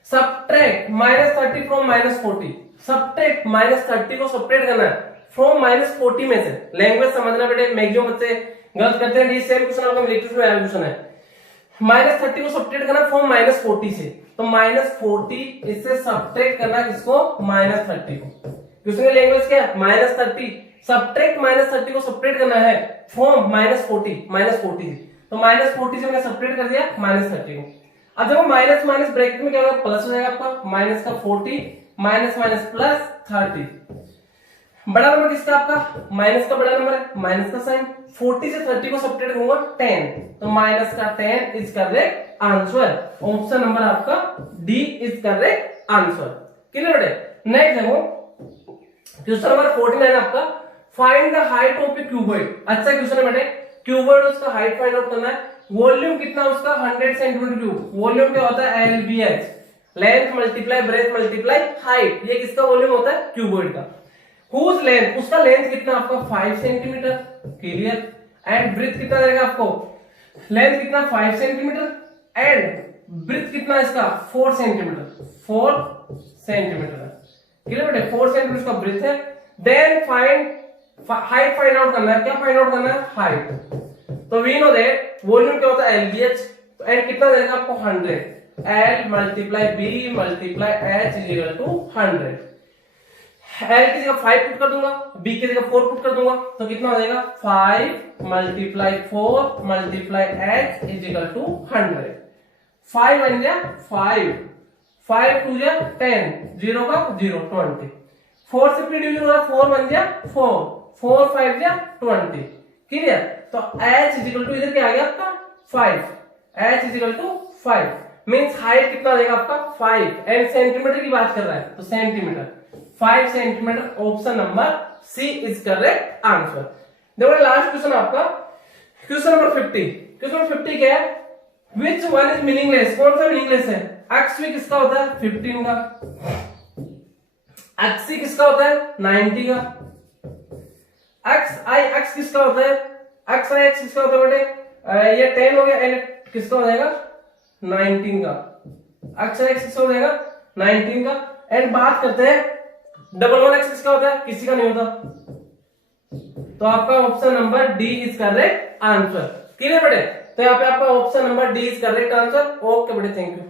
सब्ट्रैक्ट -30 फ्रॉम -40। सब्ट्रैक्ट -30 को सब्ट्रैक्ट करना है फ्रॉम -40 में से। लैंग्वेज समझना बेटे, मैक्सिमम बच्चे गलत करते हैं। ये सेम क्वेश्चन आपका मिलिट्री में आया क्वेश्चन है, -30 को सब्ट्रैक्ट करना फ्रॉम -40 से, तो -40 इससे सब्ट्रैक्ट करना किसको, -30 को। क्वेश्चन की लैंग्वेज क्या है, -30 सब्ट्रैक्ट -30 को सब्ट्रैक्ट करना है फ्रॉम -40 से, तो -40 से मैंने सब्ट्रैक्ट कर दिया -30 को। अब देखो माइनस माइनस ब्रैकेट में क्या होगा, प्लस हो जाएगा आपका, माइनस का 40 माइनस माइनस प्लस 30। बड़ा नंबर किसका आपका, माइनस का बड़ा नंबर है, माइनस का साइन। 40 से 30 को सब्ट्रैक्ट करूंगा 10, तो माइनस का 10 is correct answer. Option number आपका D is correct answer. Clear बेटे? नेक्स्ट देखो क्वेश्चन नंबर 49 आपका, find the height of a cuboid. अच्छा क्वेश्चन है बेटे, क्यूबॉइड उसका हाइट फाइंड आउट करना है। वॉल्यूम कितना उसका 100 सेंटीमीटर क्यूब। वॉल्यूम क्या होता है, LBH, length multiply breath multiply height. ये किसका वॉल्यूम होता है, क्यूबॉइड का। हुज लेंथ, उसका लेंथ कितना आपका 5 सेंटीमीटर। क्लियर? एंड ब्रेथ कितना रहेगा आपको, लेंथ कितना 5 सेंटीमीटर एंड ब्रेथ कितना इसका 4 सेंटीमीटर, 4 सेंटीमीटर। क्लियर बेटे? 4 सेंटीमीटर का ब्रेथ है। Then find height find out करना है। क्या फाइंड आउट करना है, हाइट। तो वी नो दैट वॉल्यूम क्या होता है LBH, तो एंड कितना देगा आपको 100, L multiply B multiply H is equal to 100। L की जगह 5 पुट कर दूंगा, B की जगह 4 पुट कर दूंगा, तो कितना हो जाएगा 5 multiply 4 multiply H is equal to 100। 5 बन गया 5, 5 2 जा 10, 0 का 0 20। 4 से डिवीजन हो रहा, 4 बन गया 4, 4 5 जा 20। क्लियर? तो h इज इक्वल टू इधर क्या आ गया आपका 5, h is equal to 5, means height कितना देगा आपका 5 एंड सेंटीमीटर की बात कर रहा है, तो centimetre 5 centimetre. Option number C is correct answer. देखो लास्ट क्वेश्चन आपका क्वेश्चन नंबर 50। क्वेश्चन नंबर 50 क्या है, विच वन इज मीनिंगलेस। कौन सा मीनिंगलेस है, एक्स किसका होता है 15 का, एक्स किसका होता है 90 का, एक्स आई एक्स किसका होता है, एक्स आई एक्स किसका होता है बेटे, ये 10 हो गया, एंड किसका हो जाएगा 19 का, एक्स आई एक्स किसका हो जाएगा 19 का। एंड बात करते हैं डबल वन एक्स किसका होता है, किसी का नहीं होता, तो आपका option number D is correct answer. Clear बेटे, तो यहाँ पे आपका option number D is correct answer. Okay बेटे, थैंक यू।